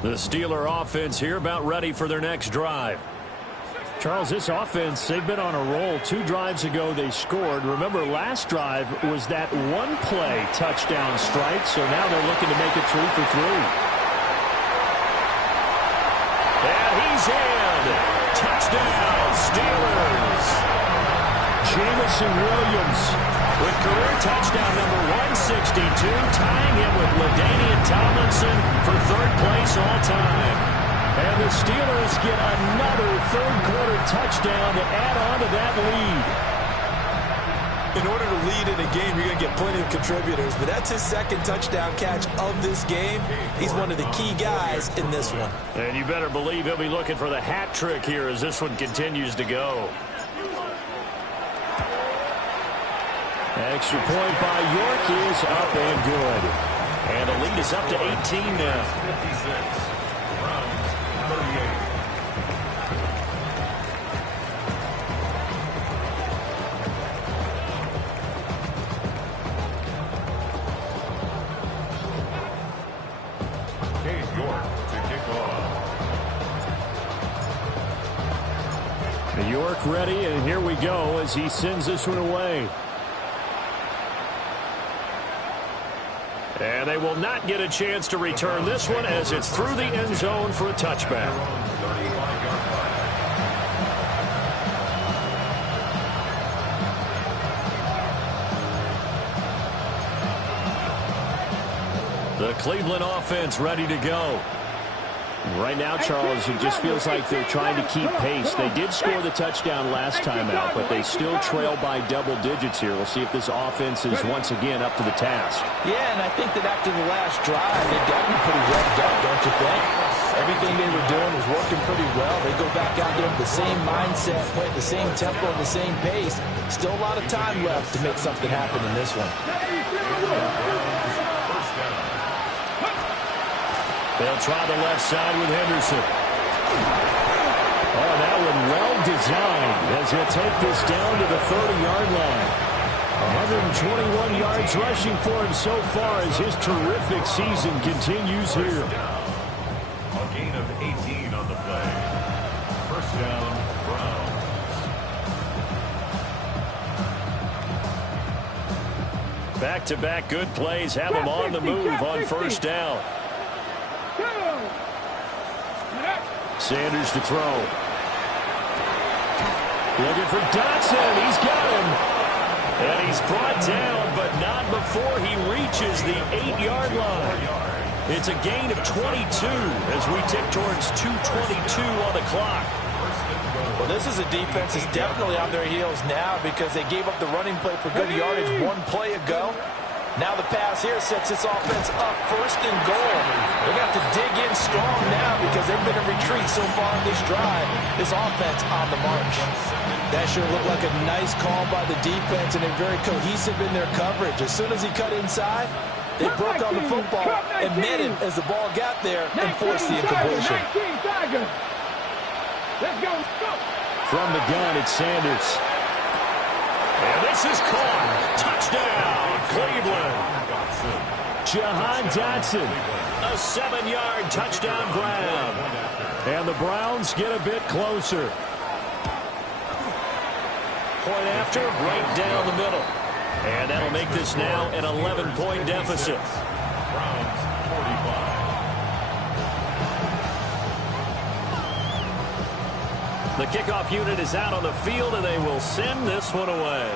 The Steeler offense here about ready for their next drive. Charles, this offense, they've been on a roll. 2 drives ago they scored. Remember, last drive was that one-play touchdown strike, so now they're looking to make it 3 for 3. And he's in. Touchdown, Steelers. Jamison Williams with career touchdown number 162, tying him with LaDainian Tomlinson for 3rd place all time. And the Steelers get another third-quarter touchdown to add on to that lead. In order to lead in a game, you're going to get plenty of contributors, but that's his 2nd touchdown catch of this game. He's one of the key guys in this one. And you better believe he'll be looking for the hat trick here as this one continues to go. Extra point by York is up and good. And the lead is up to 18 now. 56. Browns 38. Cade York to kick off. York ready, and here we go as he sends this one away. And they will not get a chance to return this one as it's through the end zone for a touchback. The Cleveland offense ready to go. Right now, Charles, it just feels like they're trying to keep pace. They did score the touchdown last time out, but they still trail by double digits here. We'll see if this offense is once again up to the task. Yeah, and I think that after the last drive, they've gotten pretty revved up, don't you think? Everything they were doing was working pretty well. They go back out there with the same mindset, playing the same tempo and the same pace. Still a lot of time left to make something happen in this one. They'll try the left side with Henderson. Oh, that one well designed as he'll take this down to the 30-yard line. 121 yards rushing for him so far as his terrific season continues here. A gain of 18 on the play. First down, Browns. Back-to-back good plays have them on the move on first down. Sanders to throw. Looking for Dotson. He's got him. And he's brought down, but not before he reaches the 8-yard line. It's a gain of 22 as we tick towards 2:22 on the clock. Well, this is a defense that's definitely on their heels now because they gave up the running play for good yardage 1 play ago. Now the pass here sets this offense up 1st and goal. They're going to have to dig in strong now because they've been in retreat so far in this drive. This offense on the march. That sure looked like a nice call by the defense, and they're very cohesive in their coverage. As soon as he cut inside, they broke on the football and met him as the ball got there and forced the incompletion. From the gun, it's Sanders. And this is caught. Touchdown, Cleveland. Jahan Dotson. A 7-yard touchdown grab. And the Browns get a bit closer. Point after, right down the middle. And that'll make this now an 11-point deficit. Browns 45. The kickoff unit is out on the field, and they will send this one away.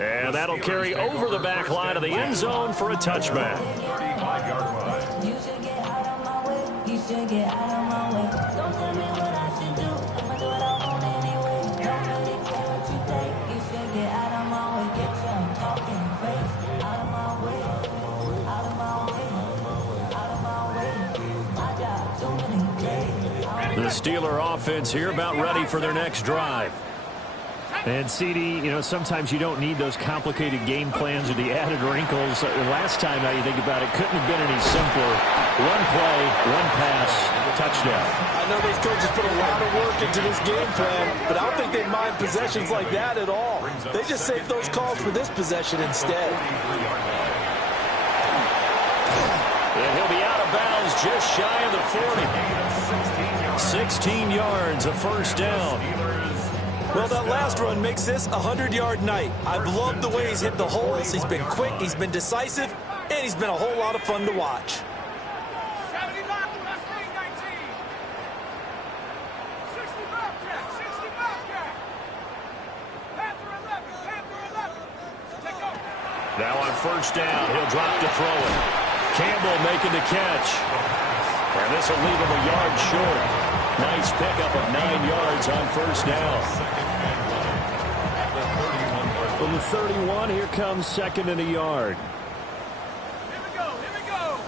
And that'll carry over the back line of the end zone for a touchback. 35-yard line. You should get out of my way. You should get out of my way. Don't tell me what I should do. I'ma do what I want anyway. Don't really care what you the Steeler offense here about ready for their next drive. And CD, you know, sometimes you don't need those complicated game plans or the added wrinkles. Last time, now you think about it, couldn't have been any simpler. One play, one pass, touchdown. I know those coaches put a lot of work into this game plan, but I don't think they mind possessions like that at all. They just save those calls for this possession instead. And he'll be out of bounds just shy of the 40. 16 yards, a first down. Well, that last run makes this a 100-yard night. I've loved the way he's hit the holes. He's been quick, he's been decisive, and he's been a whole lot of fun to watch. 70 back, last 19. 60 back, Jack, 60 back, Jack. Panther 11, Panther 11. Take off. Now on first down, he'll drop to throw it. Campbell making the catch. And this will leave him a yard short. Nice pickup of 9 yards on first down. From the 31, here comes second and a yard. Here we go, here we go.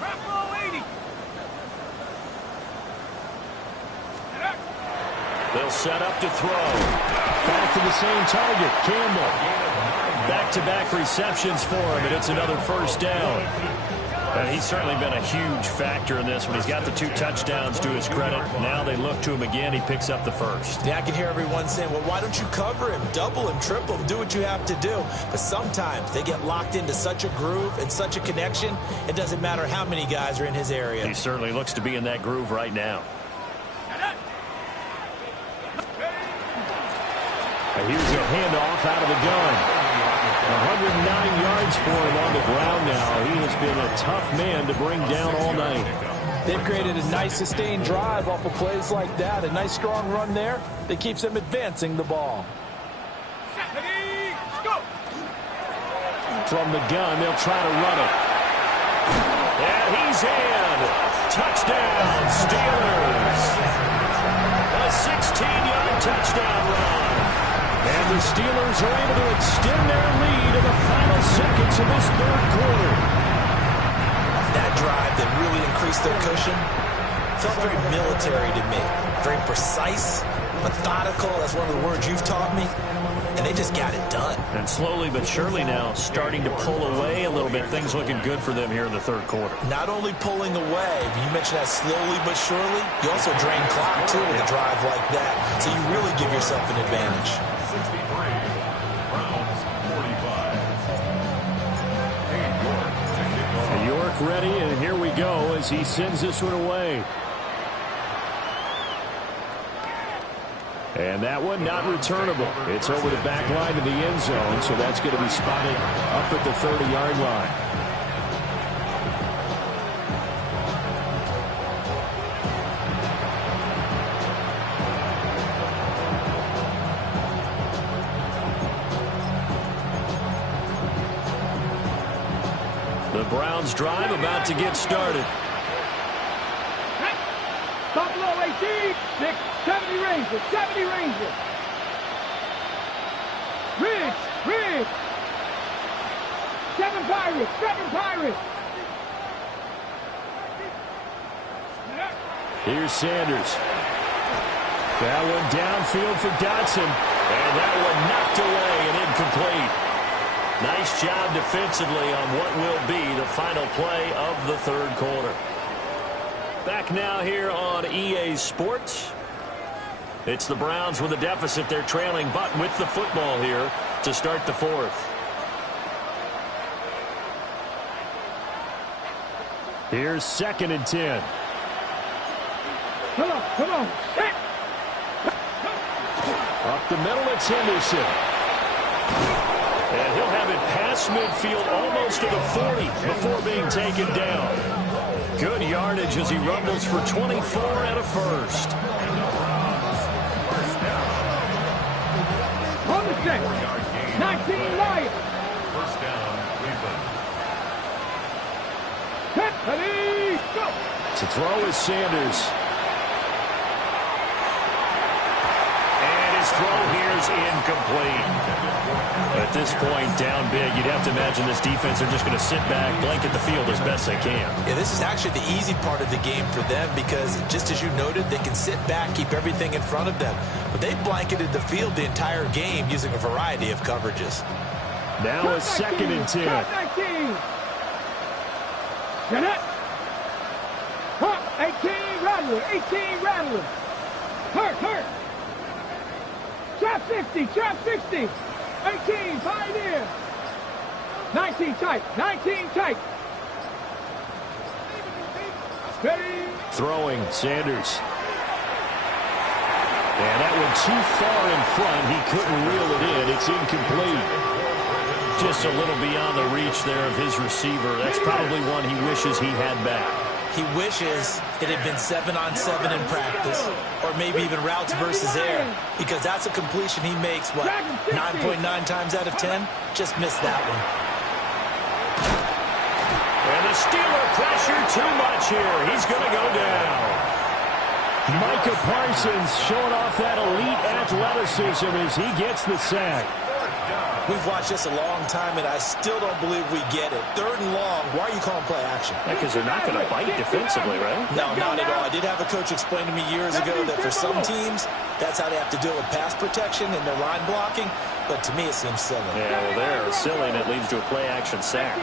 Rambo 80. They'll set up to throw. Back to the same target, Campbell. Back-to-back receptions for him, and it's another first down. And he's certainly been a huge factor in this one. He's got the 2 touchdowns to his credit. Now they look to him again. He picks up the first. Yeah, I can hear everyone saying, well, why don't you cover him, double him, triple him, do what you have to do. But sometimes they get locked into such a groove and such a connection, it doesn't matter how many guys are in his area. He certainly looks to be in that groove right now. And here's a handoff out of the gun. 109 yards for him on the ground now. He has been a tough man to bring down all night. They've created a nice sustained drive off of plays like that. A nice strong run there that keeps them advancing the ball. From the gun, they'll try to run it. And he's in. Touchdown, Steelers. A 16-yard touchdown run. And the Steelers are able to extend their lead in the final seconds of this third quarter. That drive that really increased their cushion felt very military to me. Very precise, methodical. That's one of the words you've taught me. And they just got it done. And slowly but surely now starting to pull away a little bit. Things looking good for them here in the third quarter. Not only pulling away, but you mentioned that slowly but surely. You also drain clock, too, with a drive like that. So you really give yourself an advantage. 63, Browns 45. York ready, and here we go as he sends this one away. And that one not returnable. It's over the back line of the end zone, so that's going to be spotted up at the 30-yard line. The Browns drive about to get started. Buffalo 18, 6, 70 Rangers, 70 Rangers. Ridge. 7 Pirates, 7 Pirates. Here's Sanders. That one downfield for Dotson. And that one knocked away and incomplete. Nice job defensively on what will be the final play of the third quarter. Back now here on EA Sports. It's the Browns with a deficit. They're trailing, but with the football here to start the fourth. Here's 2nd and 10. Come on. Hit. Up the middle, it's Henderson. And he'll have it past midfield almost to the 40 before being taken down. Good yardage as he rumbles for 24 and a first. On the 6. 19 Lions. First down, Cleveland. Ready, go. To throw is Sanders. And his throw here is incomplete. At this point, down big, you'd have to imagine this defense are just going to sit back, blanket the field as best they can. Yeah, this is actually the easy part of the game for them because, just as you noted, they can sit back, keep everything in front of them. But they blanketed the field the entire game using a variety of coverages. Now a 2nd and 10. Get it. 18, Rattler. 18, Rattler. Hurt. Trap 60, trap 60. 18, Pioneer. 19 tight, 19 tight. Ready. Throwing, Sanders. And that one too far in front. He couldn't reel it in. It's incomplete. Just a little beyond the reach there of his receiver. That's probably one he wishes he had back. He wishes it had been 7-on-7 in practice, or maybe even routes versus air, because that's a completion he makes, 9.9 times out of 10? Just missed that one. And the Steeler pressure too much here. He's going to go down. Micah Parsons showing off that elite athleticism as he gets the sack. We've watched this a long time, and I still don't believe we get it. 3rd and long, why are you calling play action? Because they're not going to bite defensively, right? No, not at all. I did have a coach explain to me years ago that for some teams, that's how they have to deal with pass protection and their line blocking. But to me, it seems silly. Yeah, well, they're silly, and it leads to a play-action sack.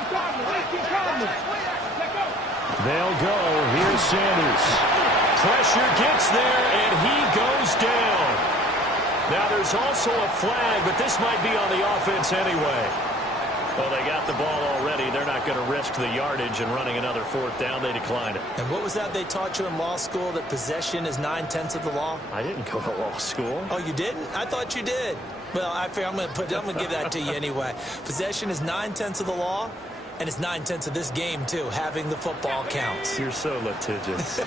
They'll go. Here's Sanders. Pressure gets there, and he goes down. Now, there's also a flag, but this might be on the offense anyway. Well, they got the ball already. They're not going to risk the yardage and running another 4th down. They declined it. And what was that they taught you in law school, that possession is 9/10 of the law? I didn't go to law school. Oh, you didn't? I thought you did. Well, I'm going to give that to you anyway. Possession is 9/10 of the law, and it's 9/10 of this game, too. Having the football counts. You're so litigious.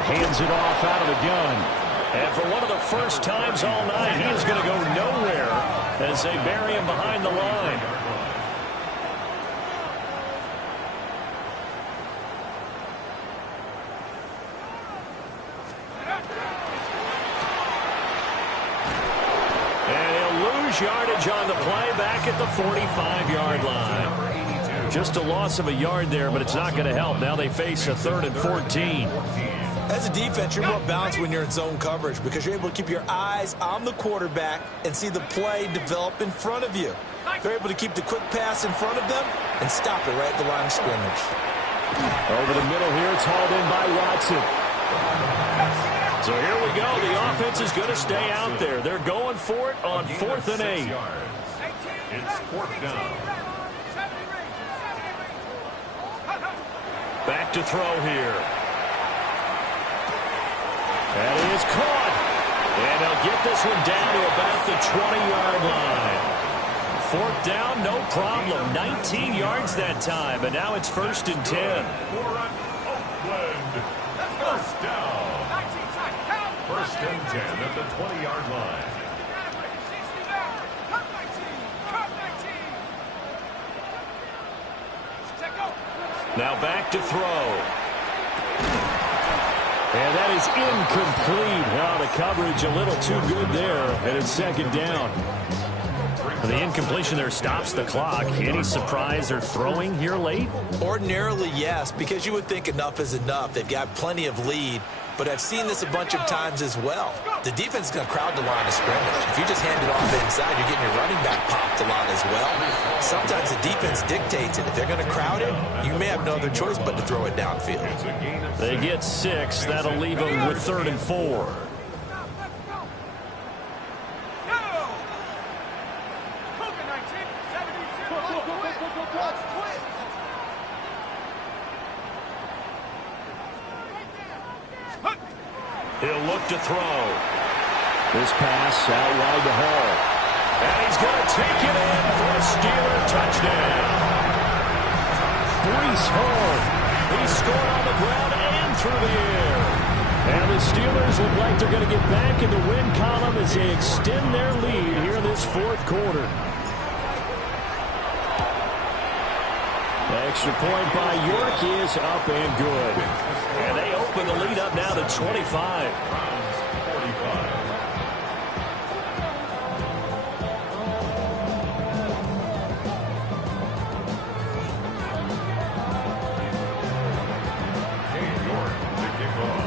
Hands it off out of the gun. And for one of the first times all night, he is going to go nowhere as they bury him behind the line. And he'll lose yardage on the play back at the 45-yard line. Just a loss of a yard there, but it's not going to help. Now they face a 3rd and 14. As a defense, you're more balanced when you're in zone coverage because you're able to keep your eyes on the quarterback and see the play develop in front of you. They're able to keep the quick pass in front of them and stop it right at the line of scrimmage. Over the middle here, it's hauled in by Watson. So here we go. The offense is going to stay out there. They're going for it on 4th and 8. It's 4th down. Back to throw here. And it is caught. And they'll get this one down to about the 20-yard line. 4th down, no problem. 19 yards that time, and now it's 1st and 10. Oakland. 1st down. 1st and 10 at the 20-yard line. Now back to throw. And that is incomplete. Now the coverage a little too good there, and it's 2nd down. The incompletion there stops the clock. Any surprise they're throwing here late? Ordinarily, yes, because you would think enough is enough. They've got plenty of lead, but I've seen this a bunch of times as well. The defense is going to crowd the line of scrimmage. If you just hand it off inside, you're getting your running back popped a lot as well. Sometimes the defense dictates it. If they're going to crowd it, you may have no other choice but to throw it downfield. They get 6. That'll leave them with 3rd and 4. He'll look to throw. This pass out wide to Hall. And he's going to take it in for a Steeler touchdown. Breece Hall. He scored on the ground and through the air. And the Steelers look like they're going to get back in the win column as they extend their lead here in this 4th quarter. They Extra point by York is up and good. And they open the lead up now to 25. Browns 45. Cade York to kick off.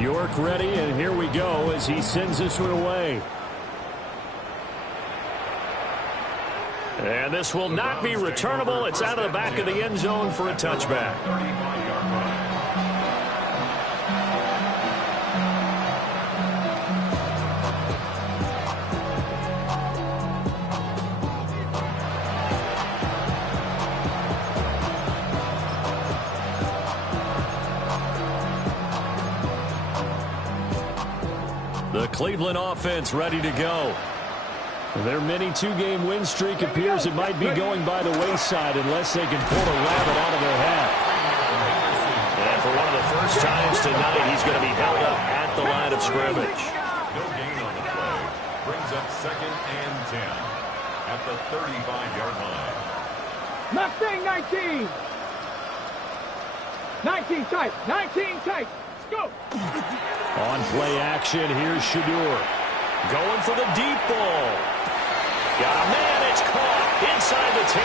York ready, and here we go as he sends this one away. And this will not be returnable. It's out of the back of the end zone for a touchback. 35-yard line. The Cleveland offense ready to go. Their mini two-game win streak appears it might be going by the wayside unless they can pull a rabbit out of their hat. And for one of the first times tonight, he's going to be held up at the line of scrimmage. No gain on the play. Brings up 2nd and 10 at the 35-yard line. Mustang 19. 19 tight. 19 tight. Let's go. On play action, here's Shadur. Going for the deep ball. Got a man, it's caught inside the 10.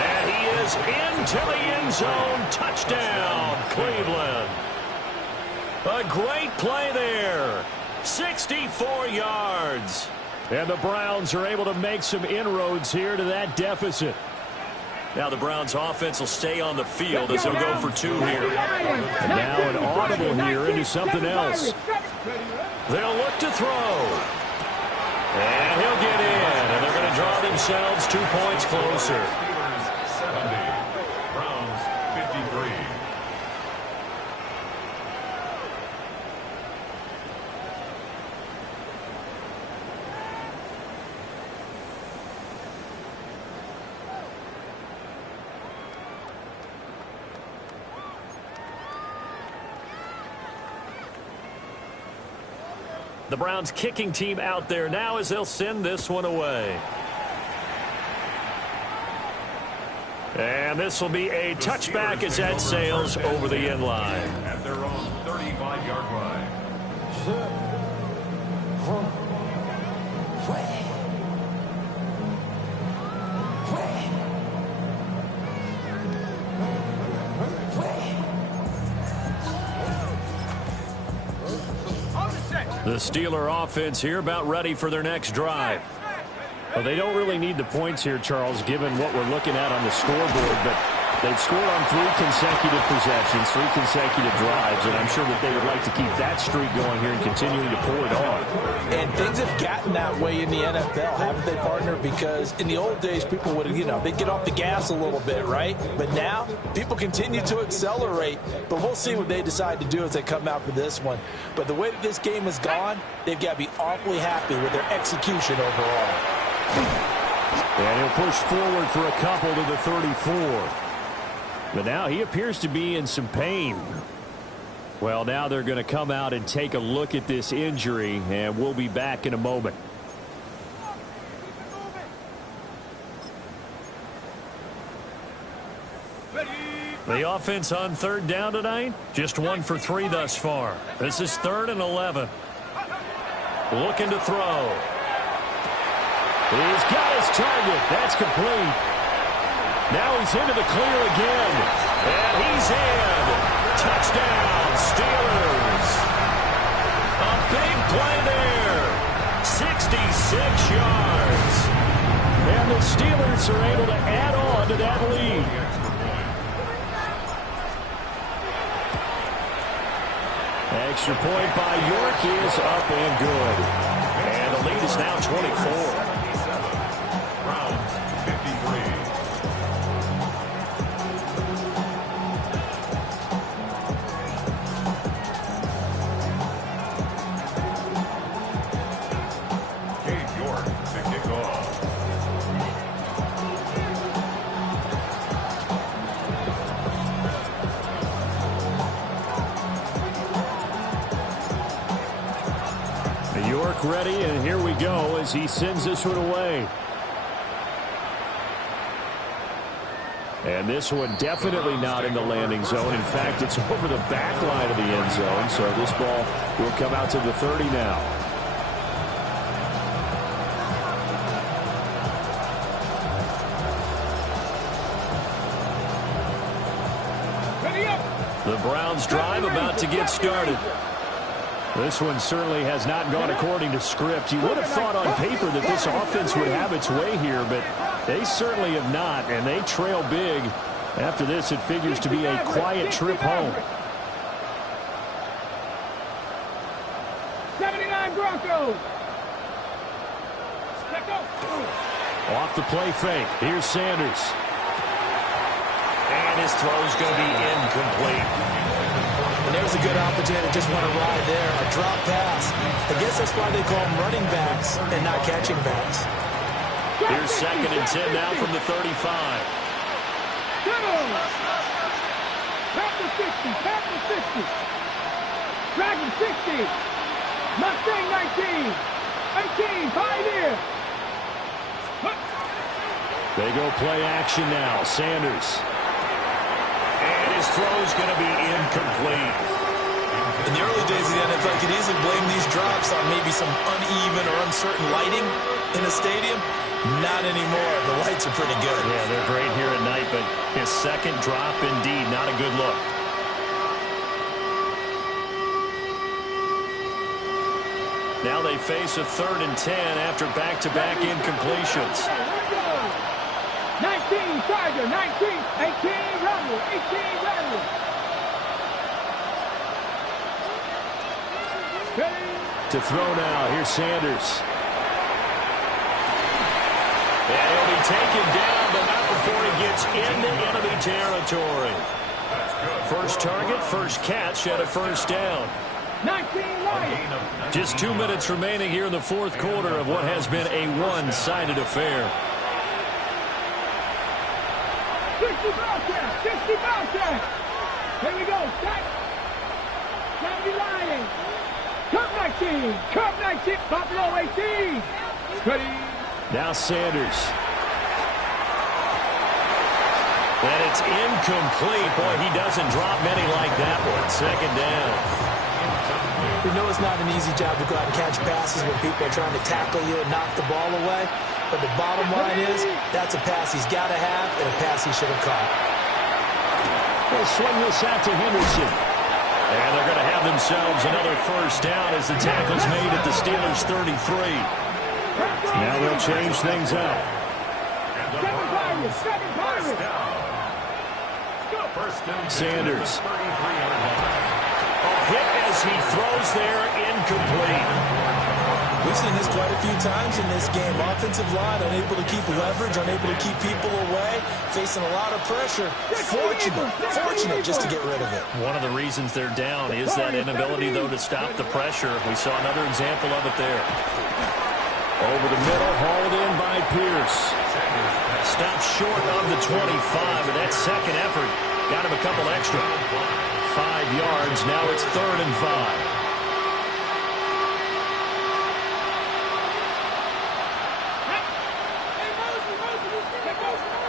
And he is into the end zone. Touchdown, Cleveland. A great play there. 64 yards. And the Browns are able to make some inroads here to that deficit. Now the Browns offense will stay on the field as they'll go for 2 here. And now an audible here into something else. They'll look to throw. And he'll get in. And they're going to draw themselves 2 points closer. Steelers 70. Browns 53. The Browns kicking team out there now as they'll send this one away. And this will be a touchback as that sails over the end line. At their own 35-yard line. The Steeler offense here about ready for their next drive. Well, they don't really need the points here, Charles, given what we're looking at on the scoreboard, but they've scored on 3 consecutive possessions, 3 consecutive drives, and I'm sure that they would like to keep that streak going here and continuing to pour it on. And things have gotten that way in the NFL, haven't they, partner? Because in the old days, people would, they'd get off the gas a little bit, right? But now, people continue to accelerate. But we'll see what they decide to do as they come out for this one. But the way that this game has gone, they've got to be awfully happy with their execution overall. And he'll push forward for a couple to the 34. But now he appears to be in some pain. Well, now they're going to come out and take a look at this injury, and we'll be back in a moment. The offense on 3rd down tonight, just 1 for 3 thus far. This is 3rd and 11. Looking to throw. He's got his target. That's complete. Now he's into the clear again. And he's in. Touchdown, Steelers. A big play there. 66 yards. And the Steelers are able to add on to that lead. Extra point by York is up and good. And the lead is now 24. Browns 53. Cade York to kick off. clock ready, and here we go as he sends this one away. And this one definitely not in the landing zone. In fact, it's over the back line of the end zone, so this ball will come out to the 30 now. The Browns drive about to get started. This one certainly has not gone according to script. You would have thought on paper that this offense would have its way here, but they certainly have not, and they trail big. After this, it figures to be a quiet trip home. 79 Broncos. Off the play fake. Here's Sanders. And his throw's going to be incomplete. And there's a good opportunity to just want to ride there. A drop pass. I guess that's why they call them running backs and not catching backs. Here's 2nd and 10 now from the 35. Tap the 50. Tap the 50. Dragon 60. Mustang 19. 18. Pioneer. They go play action now. Sanders. And his throw's going to be incomplete. In the early days of the NFL, you could easily blame these drops on maybe some uneven or uncertain lighting in a stadium. Not anymore. The lights are pretty good. Yeah, they're great here at night, but his second drop, indeed, not a good look. Now they face a 3rd and 10 after back-to-back incompletions. 19 Tiger, 19, 18 Rebel, 18 Rebel. To throw now, here's Sanders. And he'll be taken down, but not before he gets into enemy territory. First target, first catch, and a first down. 19 Lions. Just 2 minutes remaining here in the fourth quarter of what has been a one-sided affair. 60 Bobcat, 60 Bobcat. Here we go, set. 70 Lions. Cup 19, Cup 19, Buffalo 18. Ready. Now Sanders. And it's incomplete. Boy, he doesn't drop many like that one. 2nd down. We know it's not an easy job to go out and catch passes when people are trying to tackle you and knock the ball away. But the bottom line is, that's a pass he's got to have and a pass he should have caught. They'll swing this out to Henderson. And they're going to have themselves another first down as the tackle's made at the Steelers' 33. Now they'll change things up. Sanders. Hit as he throws there, incomplete. We've seen this quite a few times in this game. Offensive line unable to keep leverage, unable to keep people away, facing a lot of pressure. Fortunate just to get rid of it. One of the reasons they're down is that inability, though, to stop the pressure. We saw another example of it there. Over the middle, hauled in by Pierce. Stopped short of the 25, but that second effort got him a couple extra. 5 yards, now it's 3rd and 5.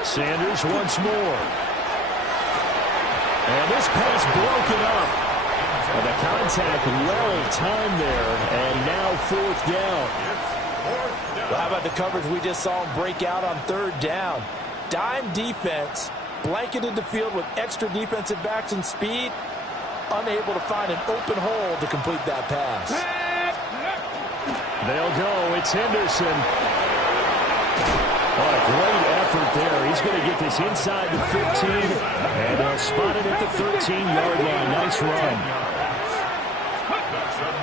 Sanders once more. And this pass broken up. And the contact well timed there, and now 4th down. Well, how about the coverage we just saw him break out on 3rd down? Dime defense, blanketed the field with extra defensive backs and speed, unable to find an open hole to complete that pass. They'll go. It's Henderson. What a great effort there. He's going to get this inside the 15, and they'll spot it at the 13-yard line. Nice run.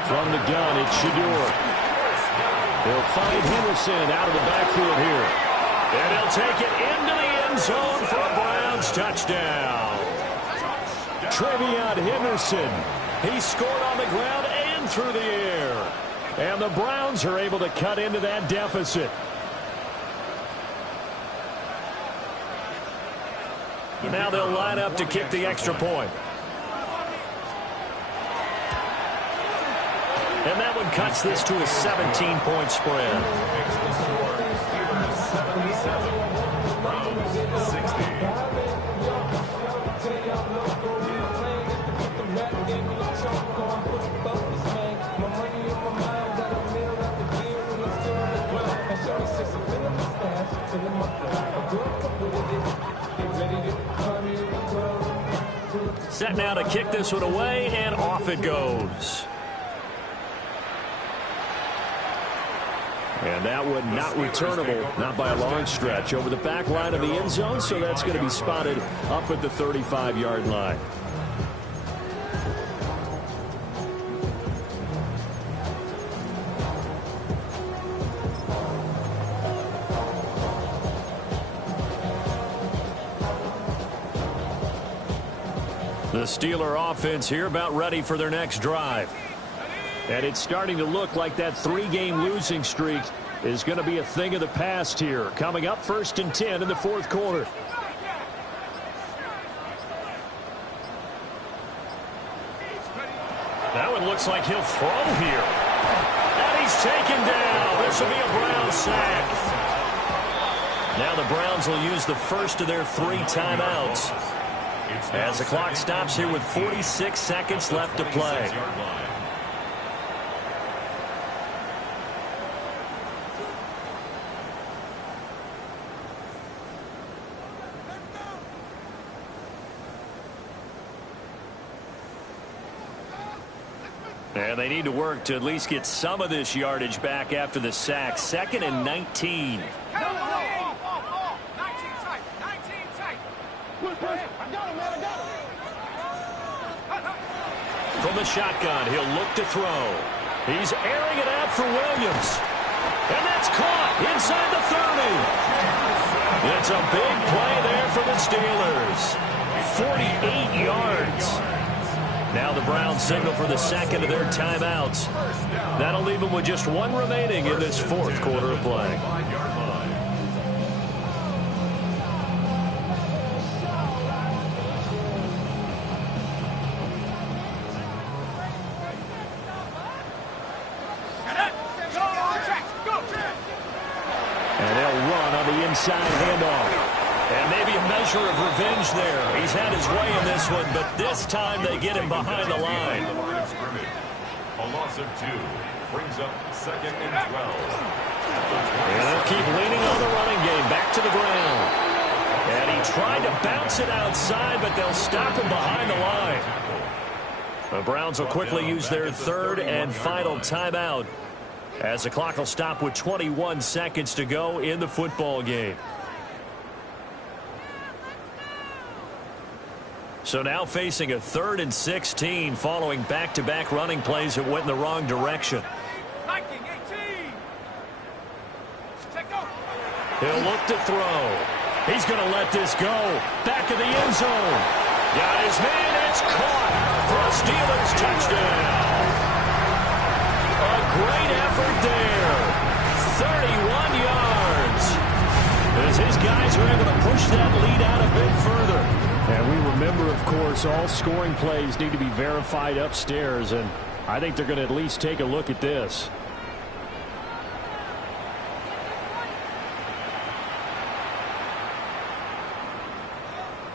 From the gun, it's Shador. They'll find Henderson out of the backfield here. And he'll take it into the end zone for a Browns touchdown. Trevion Henderson. He scored on the ground and through the air. And the Browns are able to cut into that deficit. Now they'll line up to kick the extra point. And that one cuts this to a 17-point spread. Makes the score Steelers 77, Browns 60. Set now to kick this one away, and off it goes. And that one not returnable, not by a long stretch, over the back line of the end zone, so that's going to be spotted up at the 35-yard line. The Steeler offense here about ready for their next drive. And it's starting to look like that 3-game losing streak is going to be a thing of the past here. Coming up 1st and 10 in the 4th quarter. That one looks like he'll throw here. And he's taken down. This will be a Browns sack. Now the Browns will use the first of their 3 timeouts as the clock stops here with 46 seconds left to play. And they need to work to at least get some of this yardage back after the sack. 2nd and 19. From the shotgun, he'll look to throw. He's airing it out for Williams. And that's caught inside the 30. It's a big play there for the Steelers. 48 yards. Now the Browns signal for the 2nd of their timeouts. That'll leave them with just 1 remaining in this 4th quarter of play. And they'll run on the inside handoff. And maybe a measure of revenge there. He's had his way in this one, but this time they get him behind the line. A loss of 2 brings up 2nd and 12. And they'll keep leaning on the running game. Back to the ground. And he tried to bounce it outside, but they'll stop him behind the line. The Browns will quickly use their 3rd and final timeout as the clock will stop with 21 seconds to go in the football game. So now facing a 3rd and 16 following back-to-back running plays that went in the wrong direction. He'll look to throw. He's going to let this go. Back of the end zone. Got his man. It's caught for a Steelers touchdown. A great effort there. 31 yards. As his guys are able to push that lead out a bit further. And we remember, of course, all scoring plays need to be verified upstairs, and I think they're going to at least take a look at this.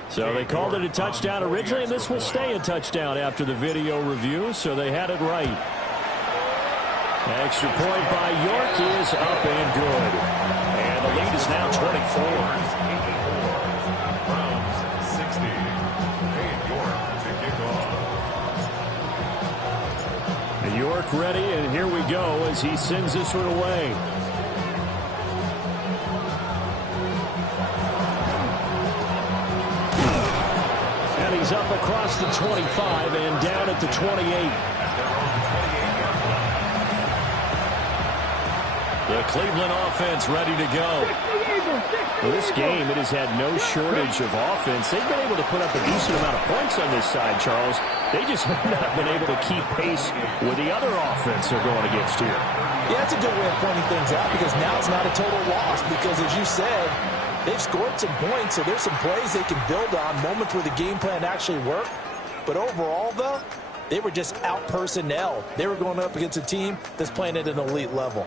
So they called it a touchdown originally, and this will stay a touchdown after the video review, so they had it right. Extra point by York is up and good. And the lead is now 24. York ready, and here we go as he sends this one away. And he's up across the 25 and down at the 28. The Cleveland offense ready to go. Well, this game, it has had no shortage of offense. They've been able to put up a decent amount of points on this side, Charles. They just have not been able to keep pace with the other offense they're going against here. Yeah, that's a good way of pointing things out because now it's not a total loss because, as you said, they've scored some points, so there's some plays they can build on, moments where the game plan actually worked. But overall, though, They were just out personnel. They were going up against a team that's playing at an elite level.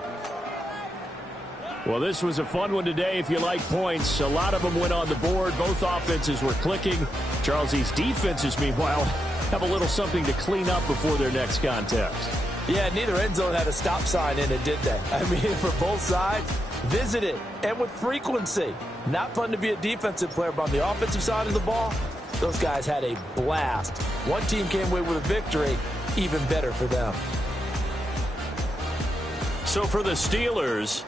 Well, this was a fun one today if you like points. A lot of them went on the board. Both offenses were clicking. Charles's defenses, meanwhile, have a little something to clean up before their next contest. Yeah, neither end zone had a stop sign in it, did they? I mean, for both sides, visit it, and with frequency. Not fun to be a defensive player, but on the offensive side of the ball, those guys had a blast. One team came away with a victory, even better for them. So for the Steelers,